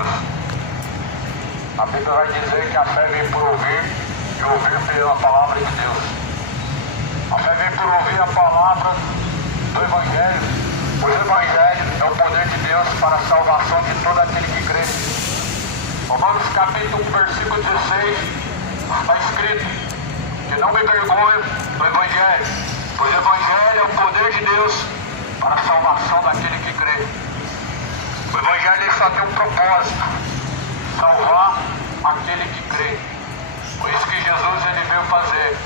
ouvidos. A Bíblia vai dizer que a fé vem por ouvir e ouvir pela palavra de Deus. A fé vem por ouvir a palavra do Evangelho. O Evangelho é o poder de Deus para a salvação de todo aquele que crê. Romanos capítulo 1, versículo 16, está escrito que não me vergonho do Evangelho, pois o Evangelho é o poder de Deus para a salvação daquele que crê. O Evangelho só tem um propósito: salvar aquele que crê. Por isso que Jesus ele veio fazer.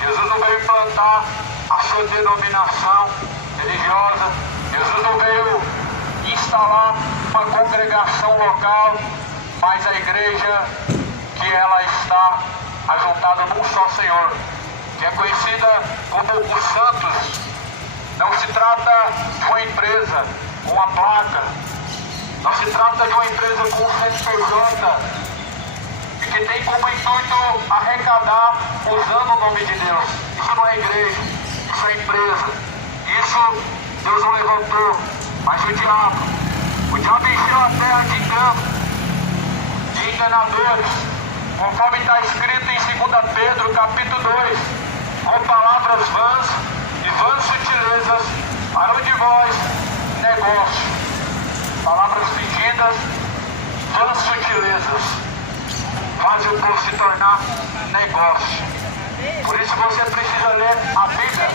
Jesus não veio implantar a sua denominação religiosa. Jesus não veio instalar uma congregação local, mas a igreja que ela está ajuntada num só Senhor, que é conhecida como os santos. Não se trata de uma empresa, uma placa. Não se trata de uma empresa com um CNPJ e que tem como intuito arrecadar usando o nome de Deus. Isso não é igreja, isso é empresa. Isso Deus não levantou, mas o diabo encheu a terra de engano, de enganadores, conforme está escrito em 2 Pedro capítulo 2, com palavras vãs e vãs sutilezas farão de vós negócio. Palavras fingidas, vãs sutilezas, fazem o povo se tornar negócio. Por isso você precisa ler a Bíblia.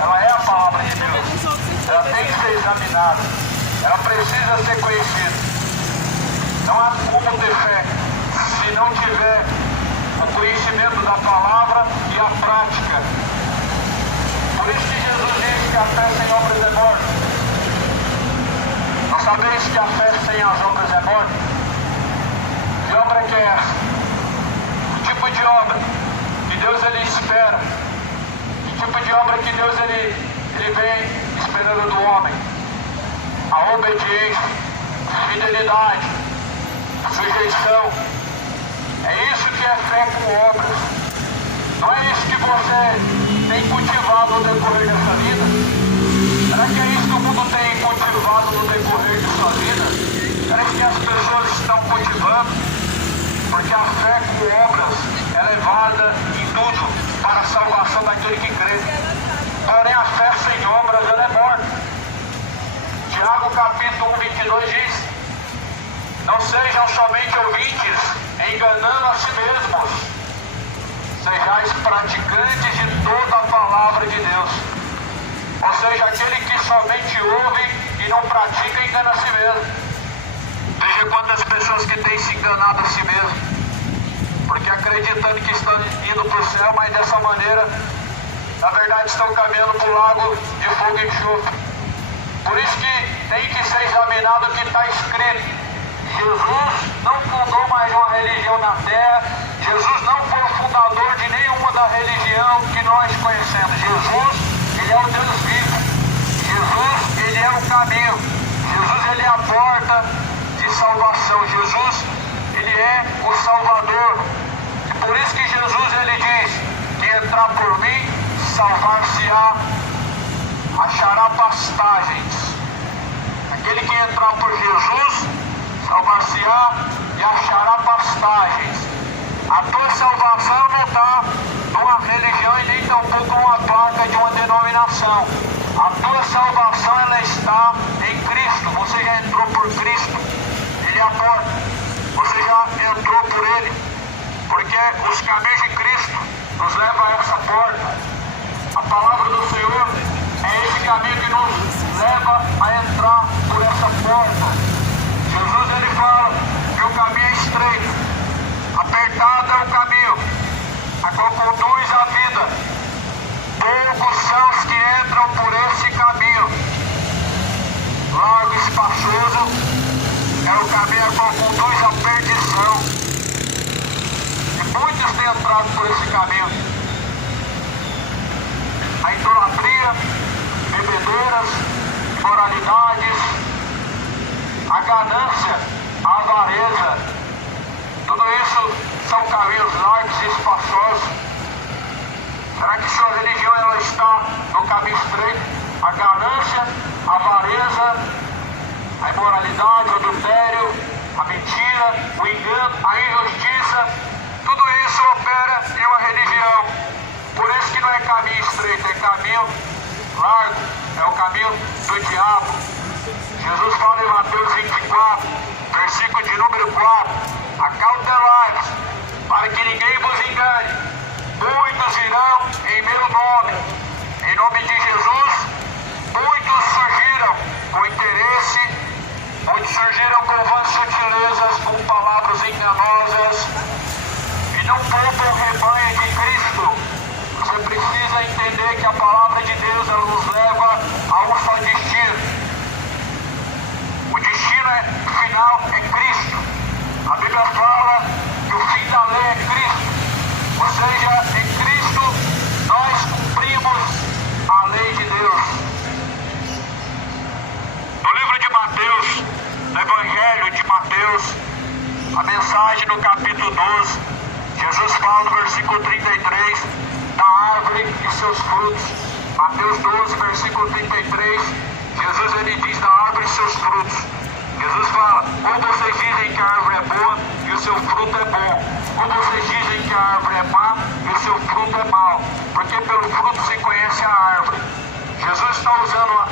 Ela é a palavra de Deus. Ela tem que ser examinada. Ela precisa ser conhecida. Não há como ter fé se não tiver o conhecimento da palavra e a prática. Por isso que Jesus diz que a fé sem obras é morta. Nós sabemos que a fé sem as obras é morta. Que obra que é essa? Que tipo de obra que Deus ele espera? Que tipo de obra que Deus ele vem esperando do homem? A obediência, a fidelidade, a sujeição. É isso que é fé com obras. Não é isso que você tem cultivado no decorrer dessa vida? Será que é isso que o mundo tem cultivado no decorrer de sua vida? Será que as pessoas estão cultivando? Porque a fé com obras ela é válida em tudo para a salvação daquele que crê. Porém a fé sem obras ela é morta. Tiago capítulo 1, 22 diz: não sejam somente ouvintes, enganando a si mesmos. Sejais praticantes de toda a palavra de Deus. Ou seja, aquele que somente ouve e não pratica engana a si mesmo. Veja quantas pessoas que têm se enganado a si mesmo, porque acreditando que estão indo para o céu, mas dessa maneira, na verdade estão caminhando para o lago de fogo e enxofre. Por isso que tem que ser examinado o que está escrito. Jesus não fundou mais uma religião na terra. Jesus não foi o fundador de nenhuma da religião que nós conhecemos. Jesus, ele é o Deus vivo. Jesus, ele é o caminho. Jesus, ele é a porta de salvação. Jesus, ele é o Salvador. E por isso que Jesus, ele diz que entrar por mim, salvar-se-á, achará pastagens. Aquele que entrar por Jesus, salvar-se-á e achará pastagens. A tua salvação não está numa religião e nem tampouco numa placa de uma denominação. A tua salvação ela está em Cristo. Você já entrou por Cristo. Ele é a porta. Você já entrou por Ele. Porque os caminhos de Cristo nos levam a essa porta. A palavra do Senhor é esse caminho que nos leva a entrar por essa porta. Jesus ele fala que o caminho é estreito. Apertado é o caminho, a qual conduz à vida. Poucos são os que entram por esse caminho. Largo e espaçoso é o caminho a qual conduz à perdição. E muitos têm entrado por esse caminho. A idolatria, bebedeiras, imoralidades, a ganância, a avareza. Tudo isso são caminhos largos e espaçosos. Será que sua religião ela está no caminho estreito? A ganância, a avareza, a imoralidade, o adultério, a mentira, o engano, a injustiça, tudo isso opera em uma religião. Por isso que não é caminho estreito, é caminho largo, é o caminho do diabo. Jesus fala em Mateus 24, versículo de número 4, acautelai-vos, para que ninguém vos engane. Muitos virão em meu nome. Em nome de Jesus, muitos surgiram com interesse, muitos surgiram com vãs sutilezas, com palavras enganosas, e não poupam o rebanho de Cristo. Você precisa entender que a palavra de Deus ela nos leva a um só destino. O destino final é Cristo. A Bíblia fala que o fim da lei é Cristo. Ou seja, em Cristo nós cumprimos a lei de Deus. No livro de Mateus, no Evangelho de Mateus, a mensagem no capítulo 12, Jesus fala no versículo 33 da árvore e seus frutos. Mateus 12, versículo 33, Jesus ele diz da árvore e seus frutos. Jesus fala, ou vocês dizem que a árvore é boa e o seu fruto é bom, ou vocês dizem que a árvore é má e o seu fruto é mau, porque pelo fruto se conhece a árvore. Jesus está usando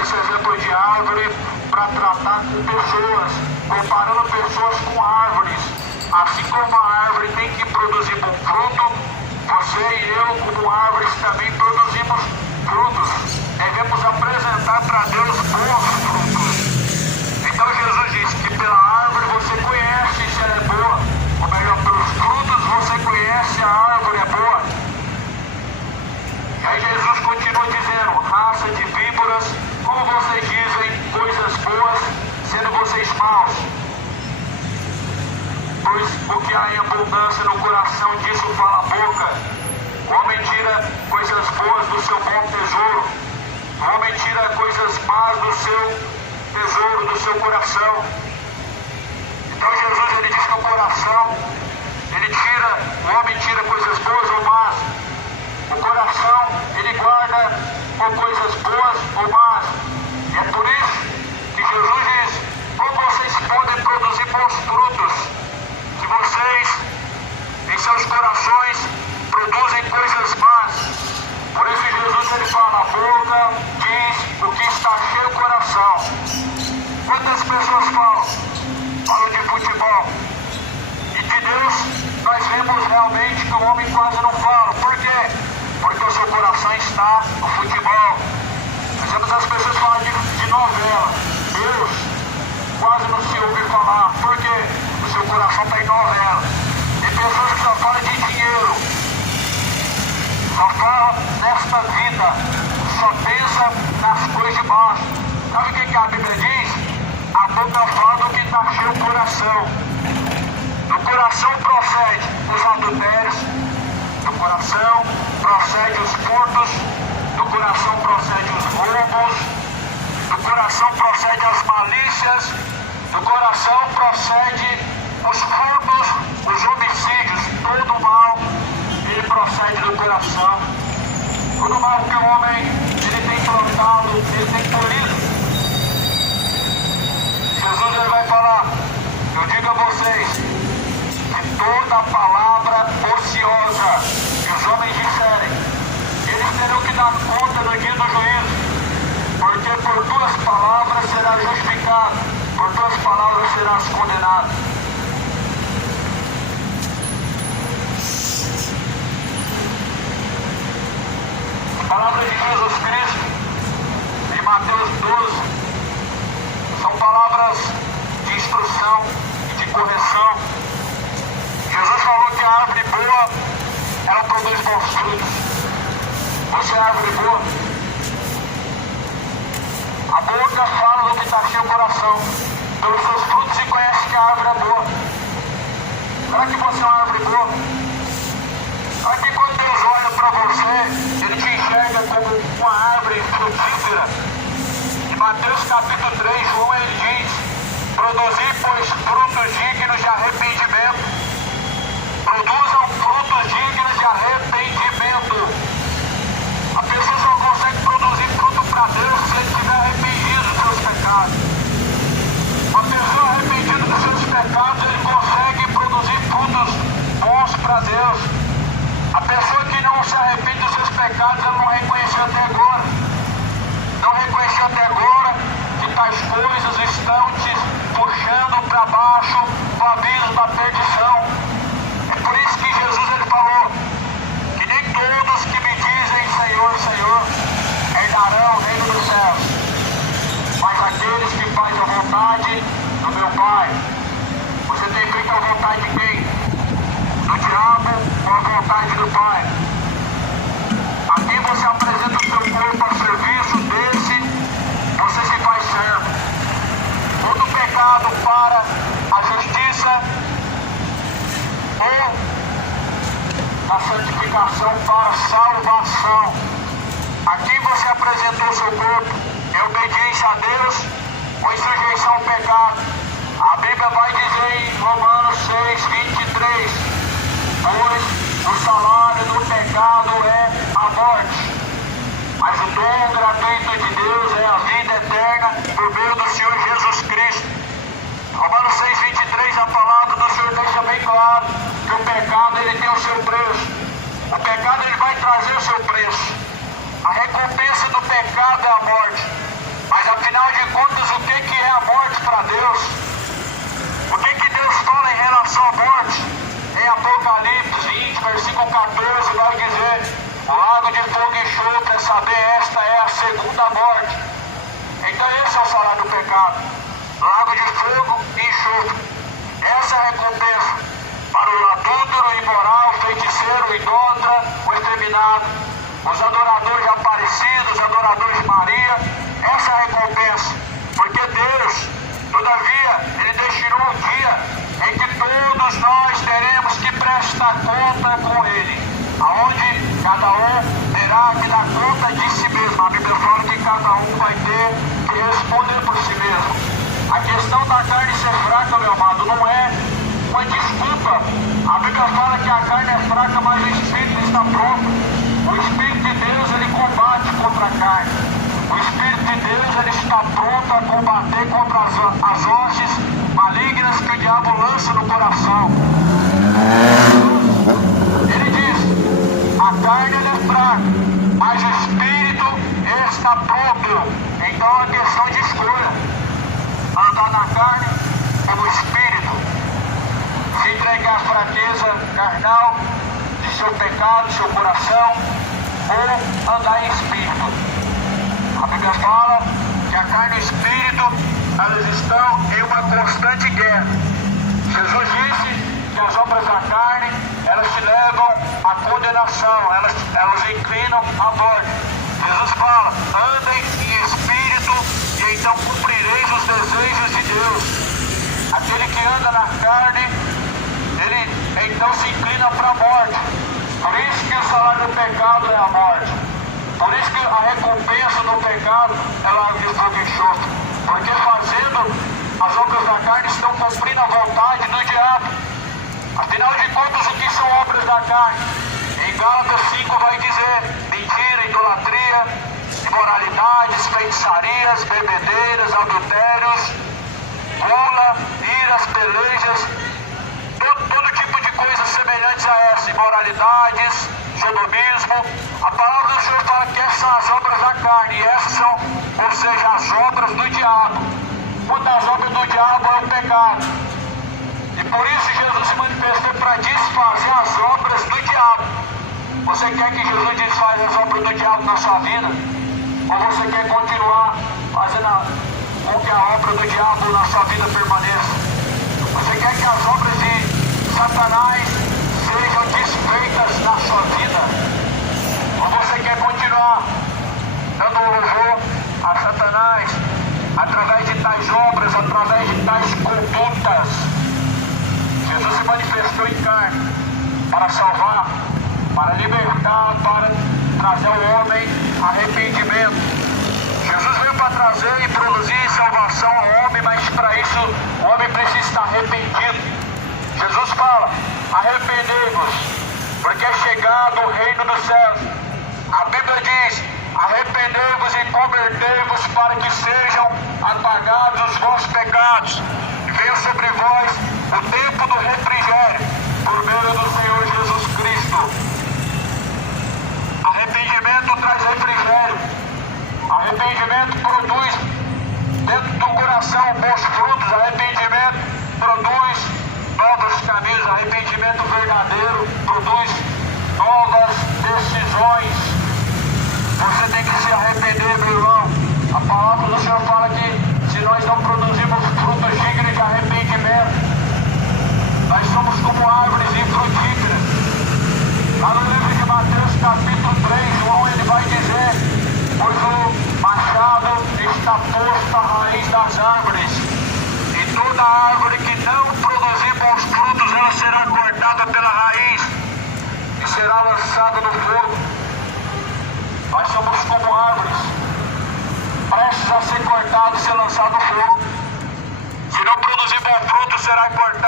esse exemplo de árvore para tratar com pessoas, comparando pessoas com árvores. Assim como a árvore tem que produzir bom fruto, você e eu, como árvores, também produzimos frutos. Devemos apresentar para Deus bons frutos. Então Jesus diz que pela árvore você conhece se ela é boa, ou melhor, pelos frutos você conhece se a árvore é boa. E aí Jesus continua dizendo, raça de víboras, como vocês dizem coisas boas, sendo vocês maus? Pois o que há em abundância no coração, disso fala a boca. O homem tira coisas boas do seu bom tesouro, o homem tira coisas más do seu tesouro, do seu coração. Então Jesus ele diz que o coração, o homem tira coisas boas ou más. O coração, ele guarda ou coisas boas ou más. E é por isso que Jesus diz, como vocês podem produzir bons frutos, se vocês, em seus corações, produzem coisas más. Por isso Jesus ele fala, a boca diz o que está cheio o coração. Quantas pessoas falam de futebol? E de Deus nós vemos realmente que o homem quase não fala. Por quê? Porque o seu coração está no futebol. Nós vemos as pessoas falar de novela. Deus quase não se ouve falar. Por quê? O seu coração está em novela. Tem pessoas que só falam de dinheiro, só fala nesta vida, só pensa nas coisas de baixo. Sabe o que a Bíblia diz? A boca fala do que está cheio o coração. Do coração procede os adultérios, do coração procede os furtos, do coração procede os roubos, do coração procede as malícias, do coração procede os furtos, os homicídios, todo mal, ele procede do coração. Todo mal que o homem ele tem plantado, ele tem colhido. Jesus ele vai falar, eu digo a vocês, que toda palavra ociosa que os homens disserem, eles terão que dar conta no dia do juízo, porque por tuas palavras serás justificado, por tuas palavras serás condenado. A palavra de Jesus Cristo, em Mateus 12, são palavras de instrução e de correção. Jesus falou que a árvore boa, ela produz bons frutos. Você é árvore boa? A boca fala do que está cheio o coração. Pelos seus frutos se conhece que a árvore é boa. Será que você é uma árvore boa? Será que quando Deus olha para você, Ele te enxerga como uma árvore frutífera? Em Mateus capítulo 3, João ele diz, produzir, pois, frutos dignos de arrependimento. Produzam frutos dignos de arrependimento. A pessoa só consegue produzir fruto para Deus se ele estiver arrependido dos seus pecados. Uma pessoa arrependida dos seus pecados, não se arrepende dos seus pecados, ele não reconheceu até agora. Não reconheceu até agora que tais coisas estão te puxando para baixo, para o abismo da perdição. É por isso que Jesus ele falou que nem todos que me dizem Senhor, Senhor, herdarão o reino dos céus, mas aqueles que fazem a vontade do meu Pai. Você tem feito a vontade de quem? Do diabo ou a vontade do Pai? Aqui você apresenta o seu corpo a serviço desse, você se faz servo. Todo pecado para a justiça ou a santificação para a salvação. Aqui você apresentou o seu corpo em obediência a Deus ou em sujeição ao pecado. A Bíblia vai dizer em Romanos 6:23, pois o salário do pecado é a morte, mas o dom gratuito de Deus é a vida eterna por meio do Senhor Jesus Cristo. Romanos 6:23, a palavra do Senhor deixa bem claro que o pecado ele tem o seu preço. O pecado ele vai trazer o seu preço. A recompensa do pecado é a morte. Mas afinal de contas, o que é a morte para Deus? O que Deus fala em relação à morte? Em Apocalipse 20, versículo 14, vai dizer: o lago de fogo e enxofre, é saber, esta é a segunda morte. Então esse é o salário do pecado. Lago de fogo e enxofre. Essa é a recompensa para o adúltero, o imoral, o feiticeiro, o idólatra, o efeminado, os adoradores de Aparecida, os adoradores de Maria. Essa é a recompensa. Porque Deus, todavia, Ele destinou um dia em que todos nós teremos que prestar conta com Ele, aonde cada um terá que dar conta de si mesmo. A Bíblia fala que cada um vai ter que responder por si mesmo. A questão da carne ser fraca, meu amado, não é uma desculpa. A Bíblia fala que a carne é fraca, mas o Espírito está pronto. O Espírito de Deus, ele combate contra a carne. O Espírito de Deus, ele está pronto a combater contra as hostes malignas que o diabo lança no coração. Ele diz: a carne ela é fraca, mas o Espírito está pronto. Então é uma questão de escolha. Andar na carne ou no Espírito. Se entregar à fraqueza carnal de seu pecado, seu coração, ou andar em Espírito. A Bíblia fala que a carne e o Espírito, elas estão em uma constante guerra. Jesus disse que as obras da carne, elas te levam à condenação, elas inclinam à morte. Jesus fala: andem em Espírito e então cumprireis os desejos de Deus. Aquele que anda na carne, ele então se inclina para a morte. Por isso que o salário do pecado é a morte. Por isso que a recompensa do pecado é lago de fogo e enxofre. Porque fazendo as obras da carne estão cumprindo a vontade do diabo. Afinal de contas, o que são obras da carne? Em Gálatas 5 vai dizer: mentira, idolatria, imoralidades, feitiçarias, bebedeiras, adultérios, gula, iras, pelejas, todo tipo de coisas semelhantes a essa, imoralidades, sodomismo. A palavra do Senhor fala que essas são as obras da carne, e essas são, ou seja, as obras do diabo. Uma das obras do diabo é o pecado. E por isso Jesus se manifestou para desfazer as obras do diabo. Você quer que Jesus desfaça as obras do diabo na sua vida? Ou você quer continuar fazendo com que a obra do diabo na sua vida permaneça? Você quer que as obras de Satanás sejam desfeitas na sua vida? Ou você quer continuar dando louvor a Satanás através de tais obras, através de tais condutas? Jesus se manifestou em carne para salvar, para libertar, para trazer ao homem arrependimento. Jesus veio para trazer e produzir salvação ao homem, mas para isso o homem precisa estar arrependido. Jesus fala: arrependei-vos, porque é chegado o reino dos céus. A Bíblia diz: arrependei-vos e convertei-vos para que sejam apagados os vossos pecados e venha sobre vós o tempo do refrigério por meio do Senhor Jesus Cristo.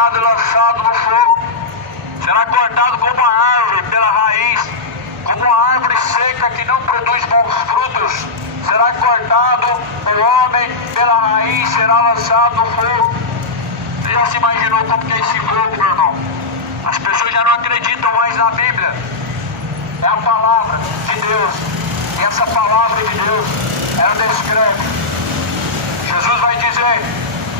cortado e lançado no fogo. Será cortado como a árvore pela raiz, como a árvore seca que não produz bons frutos. Será cortado o homem pela raiz, será lançado no fogo. Você já se imaginou como que é esse fogo, meu irmão? As pessoas já não acreditam mais na Bíblia. É a palavra de Deus. E essa palavra de Deus, ela descreve. Jesus vai dizer,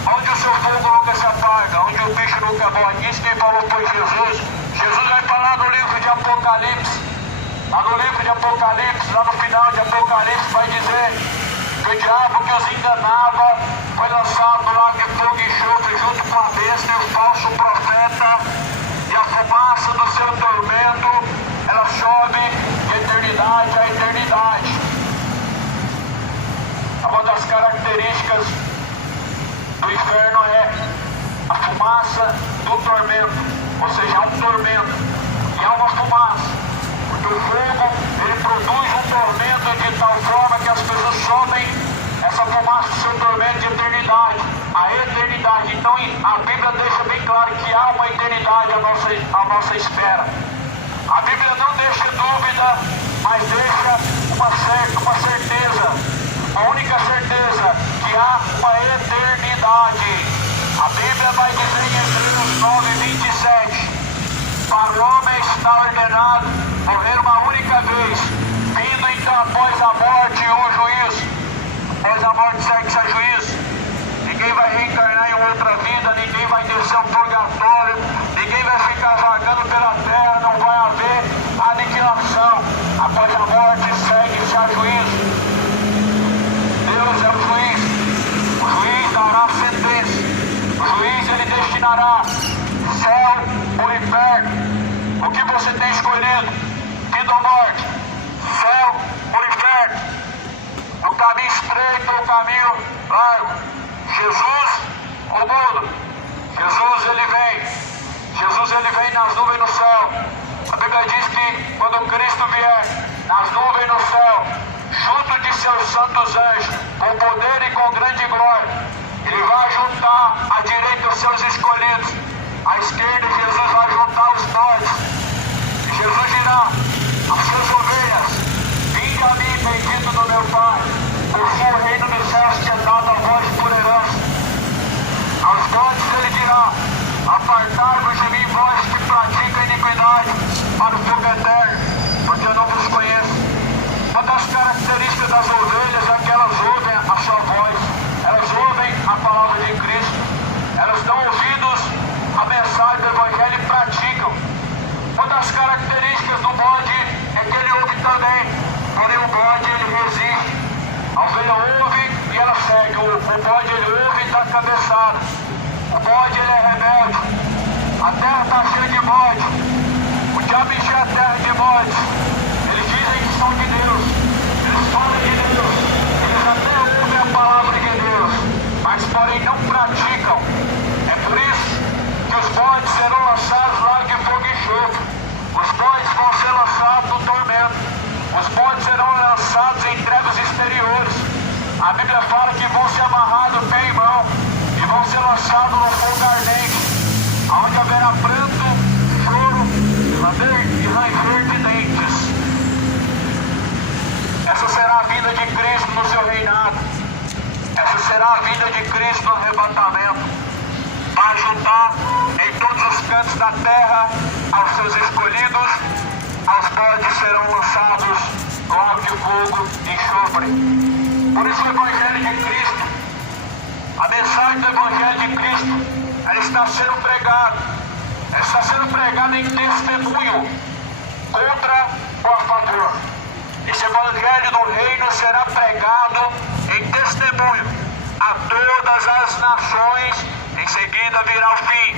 onde o seu fogo nunca se apaga, onde o bicho nunca morre. Isso quem falou foi Jesus. Jesus vai falar no livro de Apocalipse. Lá no livro de Apocalipse, lá no final de Apocalipse, vai dizer que o diabo que os enganava foi lançado no lago de fogo e enxofre junto com a besta e o falso profeta. E a fumaça do seu tormento, ela sobe de eternidade a eternidade. Uma das características do inferno é a fumaça do tormento, ou seja, é um tormento e é uma fumaça, porque o fogo ele produz um tormento de tal forma que as pessoas sobem essa fumaça do seu tormento de eternidade, a eternidade. Então a Bíblia deixa bem claro que há uma eternidade à nossa espera. A Bíblia não deixa dúvida, mas deixa uma certeza. A única certeza que há uma eternidade. A Bíblia vai dizer em Hebreus 9:27, para o homem está ordenado morrer uma única vez, vindo então após a morte o juízo. Após a morte segue-se a juízo. Ninguém vai reencarnar em outra vida, ninguém vai descer ao purgatório, ninguém vai ficar vagando pela terra, não vai haver aniquilação. Após a morte segue-se a juízo. Deus é o juiz dará a sentença, o juiz ele destinará céu ou inferno. O que você tem escolhido? Vida ou morte? Céu ou inferno? O caminho estreito ou o caminho largo? Jesus ou mundo? Jesus ele vem nas nuvens no céu. A Bíblia diz que quando Cristo vier nas nuvens no céu, junto de seus santos anjos, com poder e com grande glória, ele vai juntar à direita os seus escolhidos, à esquerda Jesus vai juntar os mortos. E Jesus dirá às suas ovelhas, vinde a mim, bendito do meu Pai, porque o reino dos céus te é dado a vós por herança. Aos mortos ele dirá, apartai-vos de mim, vós que praticam iniquidade, para o fogo eterno, porque eu não vos conheço. Uma das características das ovelhas é que elas ouvem a sua voz, elas ouvem a palavra de Cristo, elas dão ouvidos à mensagem do Evangelho e praticam. Uma das características do bode é que ele ouve também, porém o bode ele resiste. A ovelha ouve e ela segue, o bode ele ouve e está cabeçado. O bode ele é rebelde, a terra está cheia de bode, o diabo enche a terra de bodes. Eles dizem que são de Deus, eles falam de Deus, eles até ouvem a palavra de Deus, mas porém não praticam. É por isso que os bodes serão lançados lá de fogo e enxofre. Os bodes vão ser lançados no tormento. Os bodes serão lançados em trevas exteriores. A Bíblia fala que vão ser amarrados pé e mão e vão ser lançados no fogo ardente, onde haverá pranto, choro, e ranger de dentes. Essa será a vida de Cristo no seu reinado. Essa será a vida de Cristo no arrebatamento, para juntar em todos os cantos da terra aos seus escolhidos. Aos bodes serão lançados no lago de fogo e enxofre. Por isso o Evangelho de Cristo, a mensagem do Evangelho de Cristo, ela está sendo pregada. Ela está sendo pregada em testemunho contra ou a favor. Esse Evangelho do Reino será pregado em testemunho a todas as nações. Em seguida virá o fim.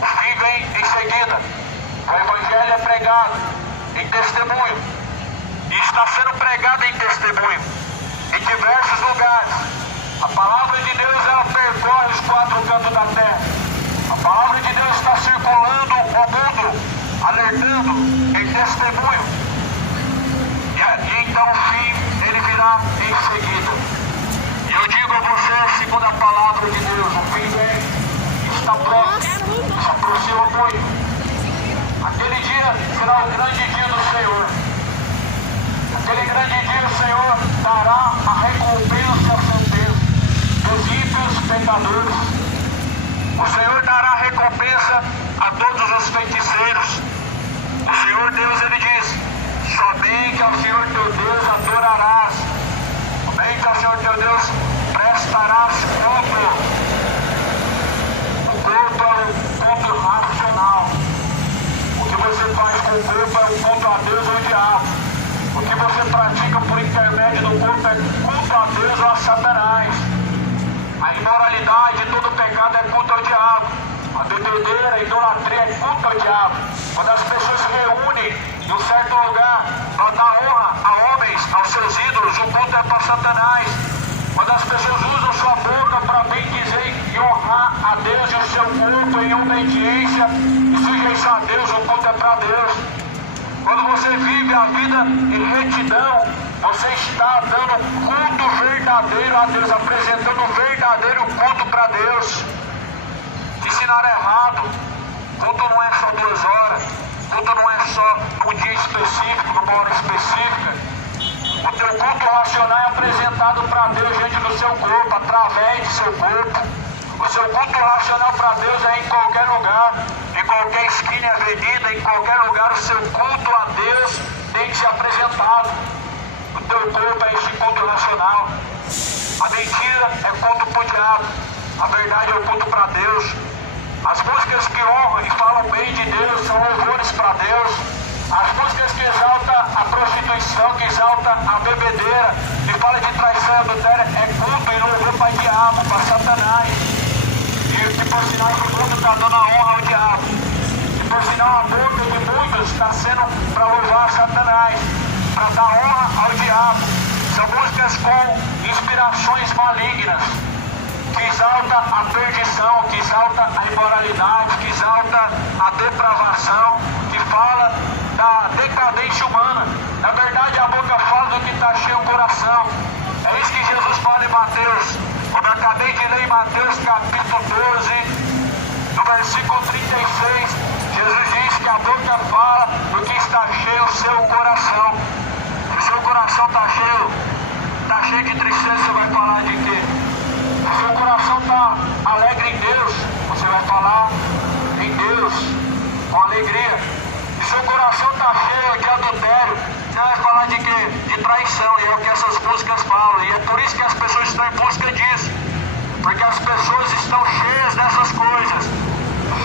O fim vem em seguida. O Evangelho é pregado em testemunho. E está sendo pregado em testemunho em diversos lugares. A palavra de Deus ela percorre os quatro cantos da terra. A palavra de Deus está circulando o mundo, alertando em testemunho. E então o fim ele virá em seguida. E eu digo a você, segundo a palavra de Deus, o fim vem. está próximo, se aproxima muito. Aquele dia será o grande dia do Senhor. Aquele grande dia o Senhor dará a recompensa e a sentença dos ímpios pecadores. O Senhor dará a recompensa a todos os feiticeiros. O Senhor Deus, ele diz: somente ao Senhor teu Deus adorarás. Somente ao Senhor teu Deus prestarás culto. O culto é um culto racional. O que você faz com o culto é um culto a Deus ou ao diabo. O que você pratica por intermédio do culto é culto a Deus ou a Satanás. A imoralidade, todo pecado é culto ao diabo. A bebedeira, a idolatria é culto ao diabo. Quando as pessoas se reúnem em um certo lugar para dar honra a homens, aos seus ídolos, o culto é para Satanás. Quando as pessoas usam sua boca para bendizer e honrar a Deus e o seu culto em obediência e sujeição a Deus, o culto é para Deus. Quando você vive a vida em retidão, você está dando culto verdadeiro a Deus, apresentando um verdadeiro culto para Deus. Ensinar errado. Culto não é só 2 horas. Culto não é só num dia específico, numa hora específica. O teu culto racional é apresentado para Deus diante do seu corpo, através do seu corpo. O seu culto racional para Deus é em qualquer lugar, em qualquer esquina e avenida, em qualquer lugar. O seu culto a Deus tem que ser apresentado. O teu corpo é esse culto racional. A mentira é culto para o diabo. A verdade é o culto para Deus. As músicas que honram e falam bem de Deus são louvores para Deus. As músicas que exaltam a prostituição, que exaltam a bebedeira, que fala de traição e adultério, é culto e louvor para o diabo, para Satanás. E que por sinal o mundo está dando a honra ao diabo. E por sinal a boca de muitos está sendo para louvar Satanás, para dar honra ao diabo. São músicas com inspirações malignas, que exalta a perdição, que exalta a imoralidade, que exalta a depravação, que fala da decadência humana. Na verdade, a boca fala do que está cheio o coração. É isso que Jesus fala em Mateus. Como eu acabei de ler em Mateus capítulo 12, no versículo 36, Jesus diz que a boca fala do que está cheio o seu coração. Se o seu coração está cheio de tristeza, você vai falar de quê? Se o seu coração está alegre em Deus, você vai falar em Deus com alegria. Se o seu coração está cheio de adultério, você vai falar de quê? De traição. E é o que essas músicas falam. E é por isso que as pessoas estão em busca disso. Porque as pessoas estão cheias dessas coisas.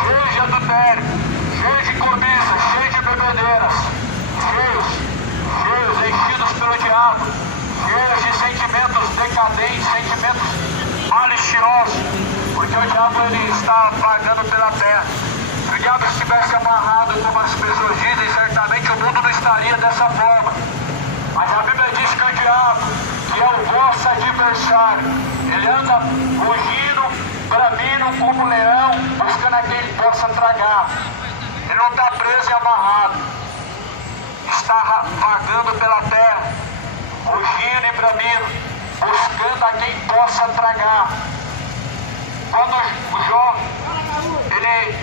Cheias de adultério, cheias de cobiça, cheias de bebedeiras. Cheios, enchidos pelo diabo. Cheios de sentimentos decadentes, sentimentos maliciosos, porque o diabo ele está vagando pela terra. Se o diabo estivesse amarrado, como as pessoas dizem, certamente o mundo não estaria dessa forma. Mas a Bíblia diz que o diabo, que é o vosso adversário, ele anda rugindo, bramindo como um leão, buscando a quem ele possa tragar. Ele não está preso e amarrado, está vagando pela terra, rugindo e bramindo, buscando a quem possa tragar. Quando o Jó, ele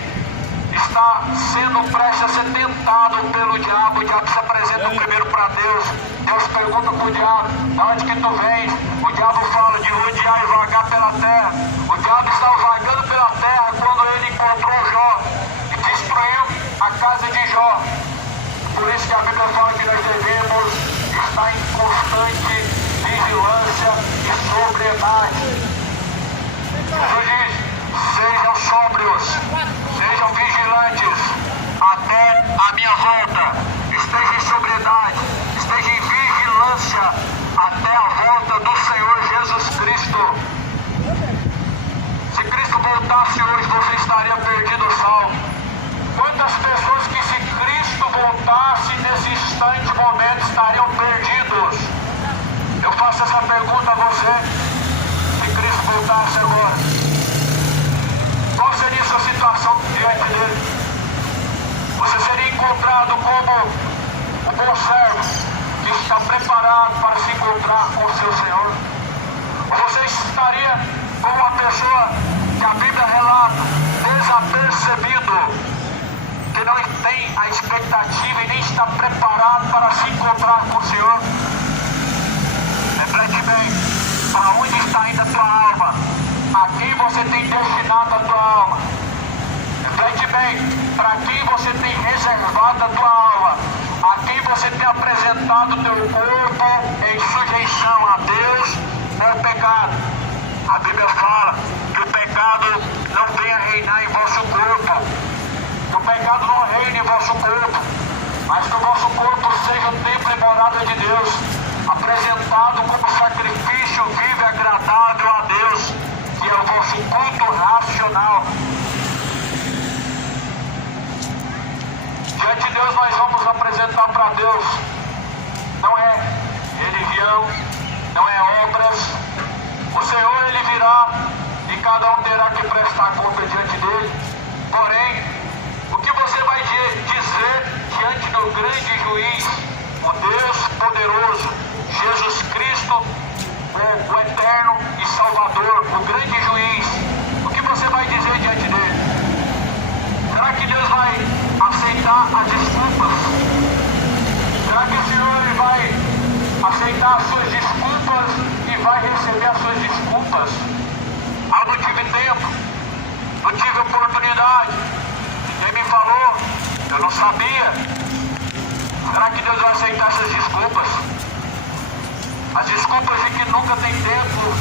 está sendo prestes a ser tentado pelo diabo, o diabo se apresenta primeiro para Deus. Deus pergunta para o diabo: de onde que tu vens? O diabo fala de rodear e vagar pela terra. O diabo estava vagando pela terra quando ele encontrou Jó e destruiu a casa de Jó. Por isso que a Bíblia fala que nós devemos estar em constante vigilância e sobriedade. Jesus diz: sejam sóbrios, sejam vigilantes até a minha volta. Esteja em sobriedade, esteja em vigilância até a volta do Senhor Jesus Cristo. Se Cristo voltasse hoje, você estaria perdido, salvo. Quantas pessoas que, se Cristo voltasse nesse instante, momento, estariam perdidos? Eu faço essa pergunta a você. Se Cristo voltasse agora, qual seria a sua situação diante dele? Você seria encontrado como o bom servo que está preparado para se encontrar com o seu Senhor? Ou você estaria como uma pessoa que a Bíblia relata, desapercebido, que não tem a expectativa e nem está preparado para se encontrar com o Senhor. Reflete bem, para onde está indo a tua alma? A quem você tem destinado a tua alma? Reflete bem, para quem você tem reservado a tua alma? A quem você tem apresentado o teu corpo em sujeição a Deus ou ao pecado? A Bíblia fala que o pecado não venha reinar em vosso corpo. Que o pecado não reine em vosso corpo, mas que o vosso corpo seja o templo e morada de Deus, apresentado como sacrifício vivo e agradável a Deus, que é o vosso culto racional. Diante de Deus nós vamos apresentar para Deus, não é religião, não é obras. O Senhor, Ele virá e cada um terá que prestar conta diante dEle. Porém, o que você vai dizer diante do grande juiz, o Deus poderoso, Jesus Cristo, o eterno e Salvador, o grande juiz? O que você vai dizer diante dele? Será que Deus vai aceitar as desculpas? Será que o Senhor Ele vai aceitar as suas desculpas e vai receber as suas desculpas? Ah, não tive tempo, não tive oportunidade, ninguém me falou, eu não sabia. Será que Deus vai aceitar essas desculpas? As desculpas de que nunca tem tempo.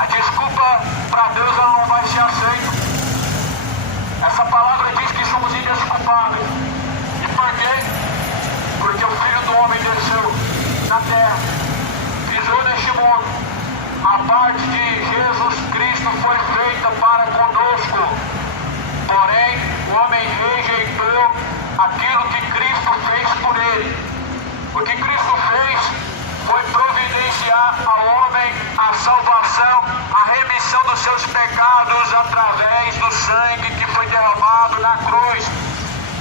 A desculpa para Deus ela não vai ser aceita. Essa palavra diz que somos indesculpáveis. E por quê? Porque o Filho do Homem desceu na terra, pisou neste mundo. A parte de Jesus Cristo foi feita para conosco. Porém, o homem rejeitou aquilo que Cristo fez por ele. O que Cristo fez foi providenciar ao homem a salvação, a remissão dos seus pecados através do sangue que foi derramado na cruz.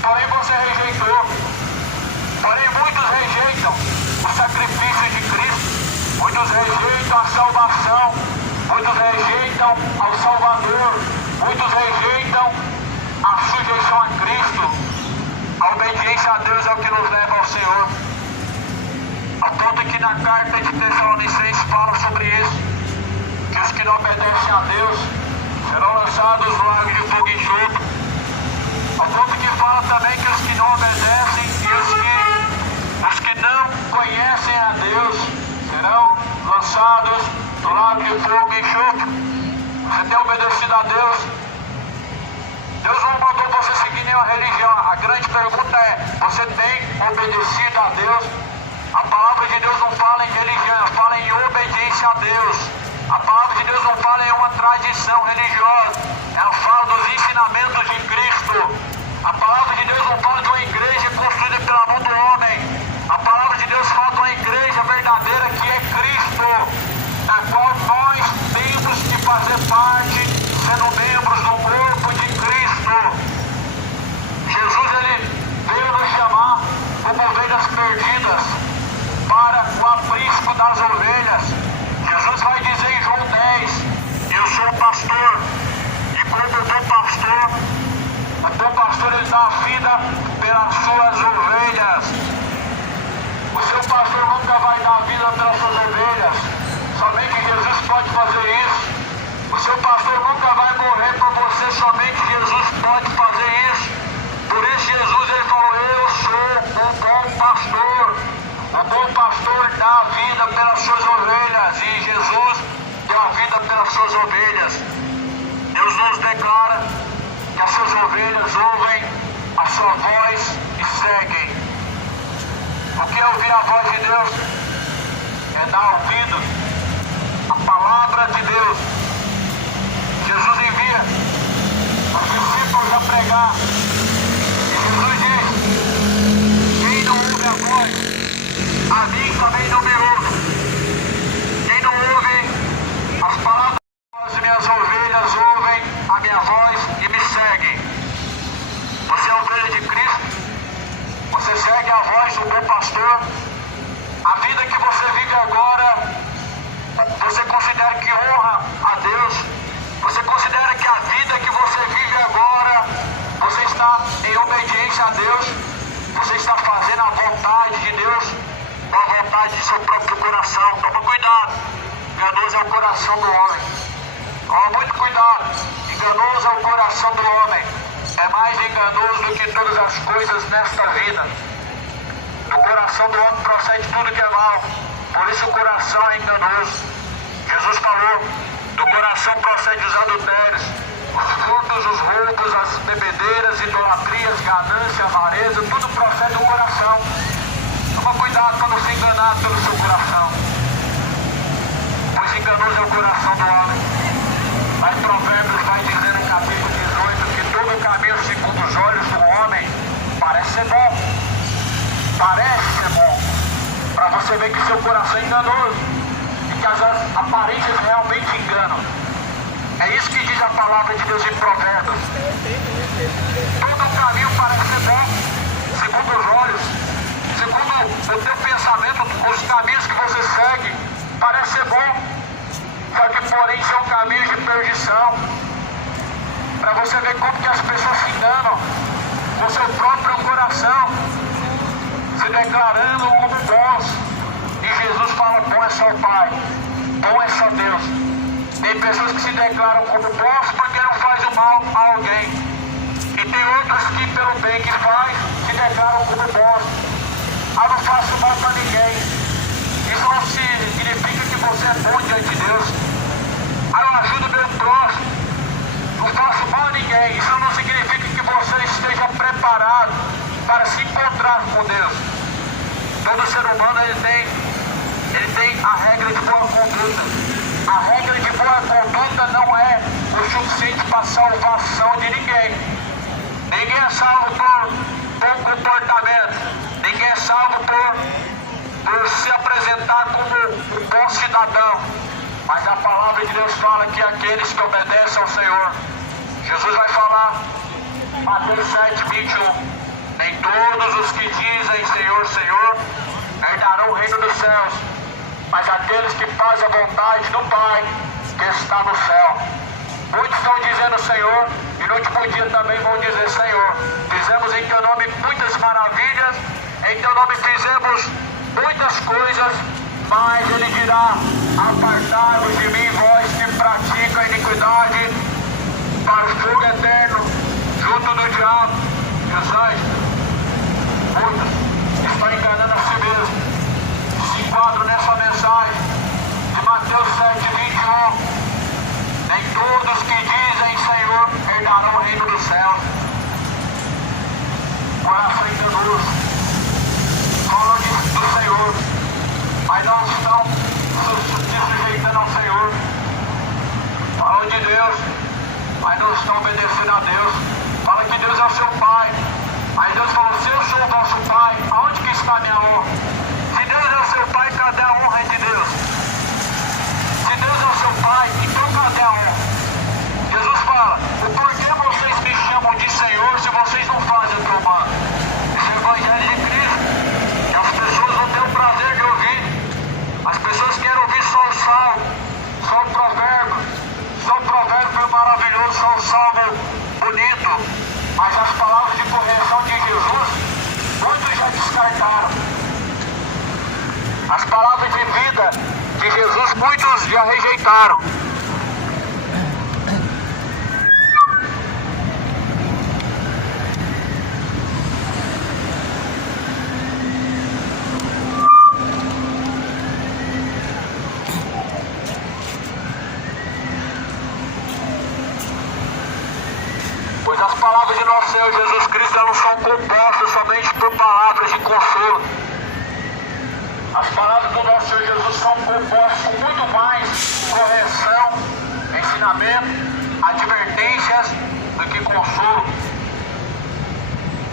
Porém, você rejeitou. Porém, muitos rejeitam o sacrifício de Cristo, muitos rejeitam a salvação, muitos rejeitam ao Salvador, muitos rejeitam a sujeição a Cristo. A obediência a Deus é o que nos leva ao Senhor. A ponto que na carta de Tessalonicenses fala sobre isso, que os que não obedecem a Deus serão lançados no lago de fogo e enxofre. A ponto que fala também que os que não obedecem e os que não conhecem a Deus serão lançados no lago de fogo e enxofre. Você tem obedecido a Deus? Deus não mandou você seguir nenhuma religião. A grande pergunta é, você tem obedecido a Deus? A palavra de Deus não fala em religião, ela fala em obediência a Deus. A palavra de Deus não fala em uma tradição religiosa, ela fala dos ensinamentos de Cristo. A palavra de Deus não fala de uma igreja construída pela mão do homem. A palavra de Deus fala de uma igreja verdadeira que é Cristo, na qual nós temos que fazer parte, sendo membros do corpo de Cristo. Jesus, Ele veio nos chamar como ovelhas perdidas para o aprisco das ovelhas. Jesus vai dizer em João 10, eu sou o pastor, e como o bom pastor ele dá a vida pelas suas ovelhas. O seu pastor nunca vai dar a vida pelas suas ovelhas, somente Jesus pode fazer isso. O seu pastor nunca vai morrer por você, somente Jesus pode fazer isso. Por isso Jesus ele falou, eu sou o bom pastor. O bom pastor dá a vida pelas suas ovelhas, e Jesus deu a vida pelas suas ovelhas. Deus nos declara que as suas ovelhas ouvem a sua voz e seguem. O que é ouvir a voz de Deus? É dar ouvido à palavra de Deus. Jesus envia os discípulos a pregar. E Jesus diz, quem não ouve a voz, a mim também não me ouve. Quem não ouve as palavras das minhas ovelhas, ouvem a minha voz e me seguem. Você é ovelha de Cristo? Você segue a voz do bom pastor? A vida que você vive agora, você considera que honra a Deus? Você considera vontade de seu próprio coração. Toma cuidado. Enganoso é o coração do homem. Toma muito cuidado. Enganoso é o coração do homem. É mais enganoso do que todas as coisas nesta vida. Do coração do homem procede tudo que é mal. Por isso o coração é enganoso. Jesus falou, do coração procede os adultérios, os furtos, os roubos, as bebedeiras, idolatrias, ganância, avareza, tudo procede do coração. Toma cuidado para não se enganar pelo seu coração. Pois enganoso é o coração do homem. Lá em Provérbios vai dizer no capítulo 18 que todo caminho segundo os olhos do homem parece ser bom. Parece ser bom. Para você ver que seu coração é enganoso. E que as aparências realmente enganam. É isso que diz a palavra de Deus em Provérbios. Todo caminho parece ser bom, segundo os olhos. Segundo o teu pensamento, os caminhos que você segue, parece ser bom. Só que porém são caminhos de perdição. Para você ver como que as pessoas se enganam com seu próprio coração, se declarando como bons. E Jesus fala, bom é só o Pai, bom é só Deus. Tem pessoas que se declaram como bons porque não fazem o mal a alguém. E tem outras que pelo bem que faz, se declaram como bons. Ah, não faço mal para ninguém. Isso não significa que você é bom diante de Deus. Ah, eu ajudo meu próximo. Não faço mal a ninguém. Isso não significa que você esteja preparado para se encontrar com Deus. Todo ser humano ele tem a regra de boa conduta. A regra de boa conduta não é o suficiente para a salvação de ninguém. Ninguém é salvo por comportamento. Ninguém é salvo por se apresentar como um bom cidadão. Mas a palavra de Deus fala que aqueles que obedecem ao Senhor, Jesus vai falar, Mateus 7:21, nem todos os que dizem Senhor, Senhor, herdarão o reino dos céus, mas aqueles que fazem a vontade do Pai que está no céu. Muitos estão dizendo Senhor, e no último dia também vão dizer Senhor, fizemos em teu nome muitas maravilhas, em teu nome fizemos muitas coisas, mas ele dirá, apartai-vos de mim, vós que praticam a iniquidade, para o fogo eterno, junto do diabo. Jesus, muitos estão enganando a si mesmo. Se enquadro nessa mensagem de Mateus 7:21. Nem todos que dizem Senhor herdarão o reino dos céus. Coração enganoso. Falam do Senhor, mas não estão se sujeitando ao Senhor. Falam de Deus, mas não estão obedecendo a Deus. Fala que Deus é o seu Pai. Aí Deus falou, se eu sou o vosso Pai, aonde que está a minha honra? Se Deus é o seu Pai, cadê a honra de Deus? Se Deus é o seu Pai, então cadê a honra? Jesus fala, o porquê vocês me chamam de Senhor se vocês não fazem o que eu mando? Esse evangelho de Cristo, que as pessoas não têm o prazer de ouvir. As pessoas querem ouvir só o salmo, só o provérbio maravilhoso, só o salmo bonito. Mas as palavras de correção de Jesus, muitos já descartaram. As palavras de vida de Jesus, muitos já rejeitaram. Pois as palavras de nosso Senhor Jesus Cristo não são compostas somente por palavras de consolo. As palavras do nosso Senhor Jesus são compostas com muito mais correção, ensinamento, advertências do que consolo.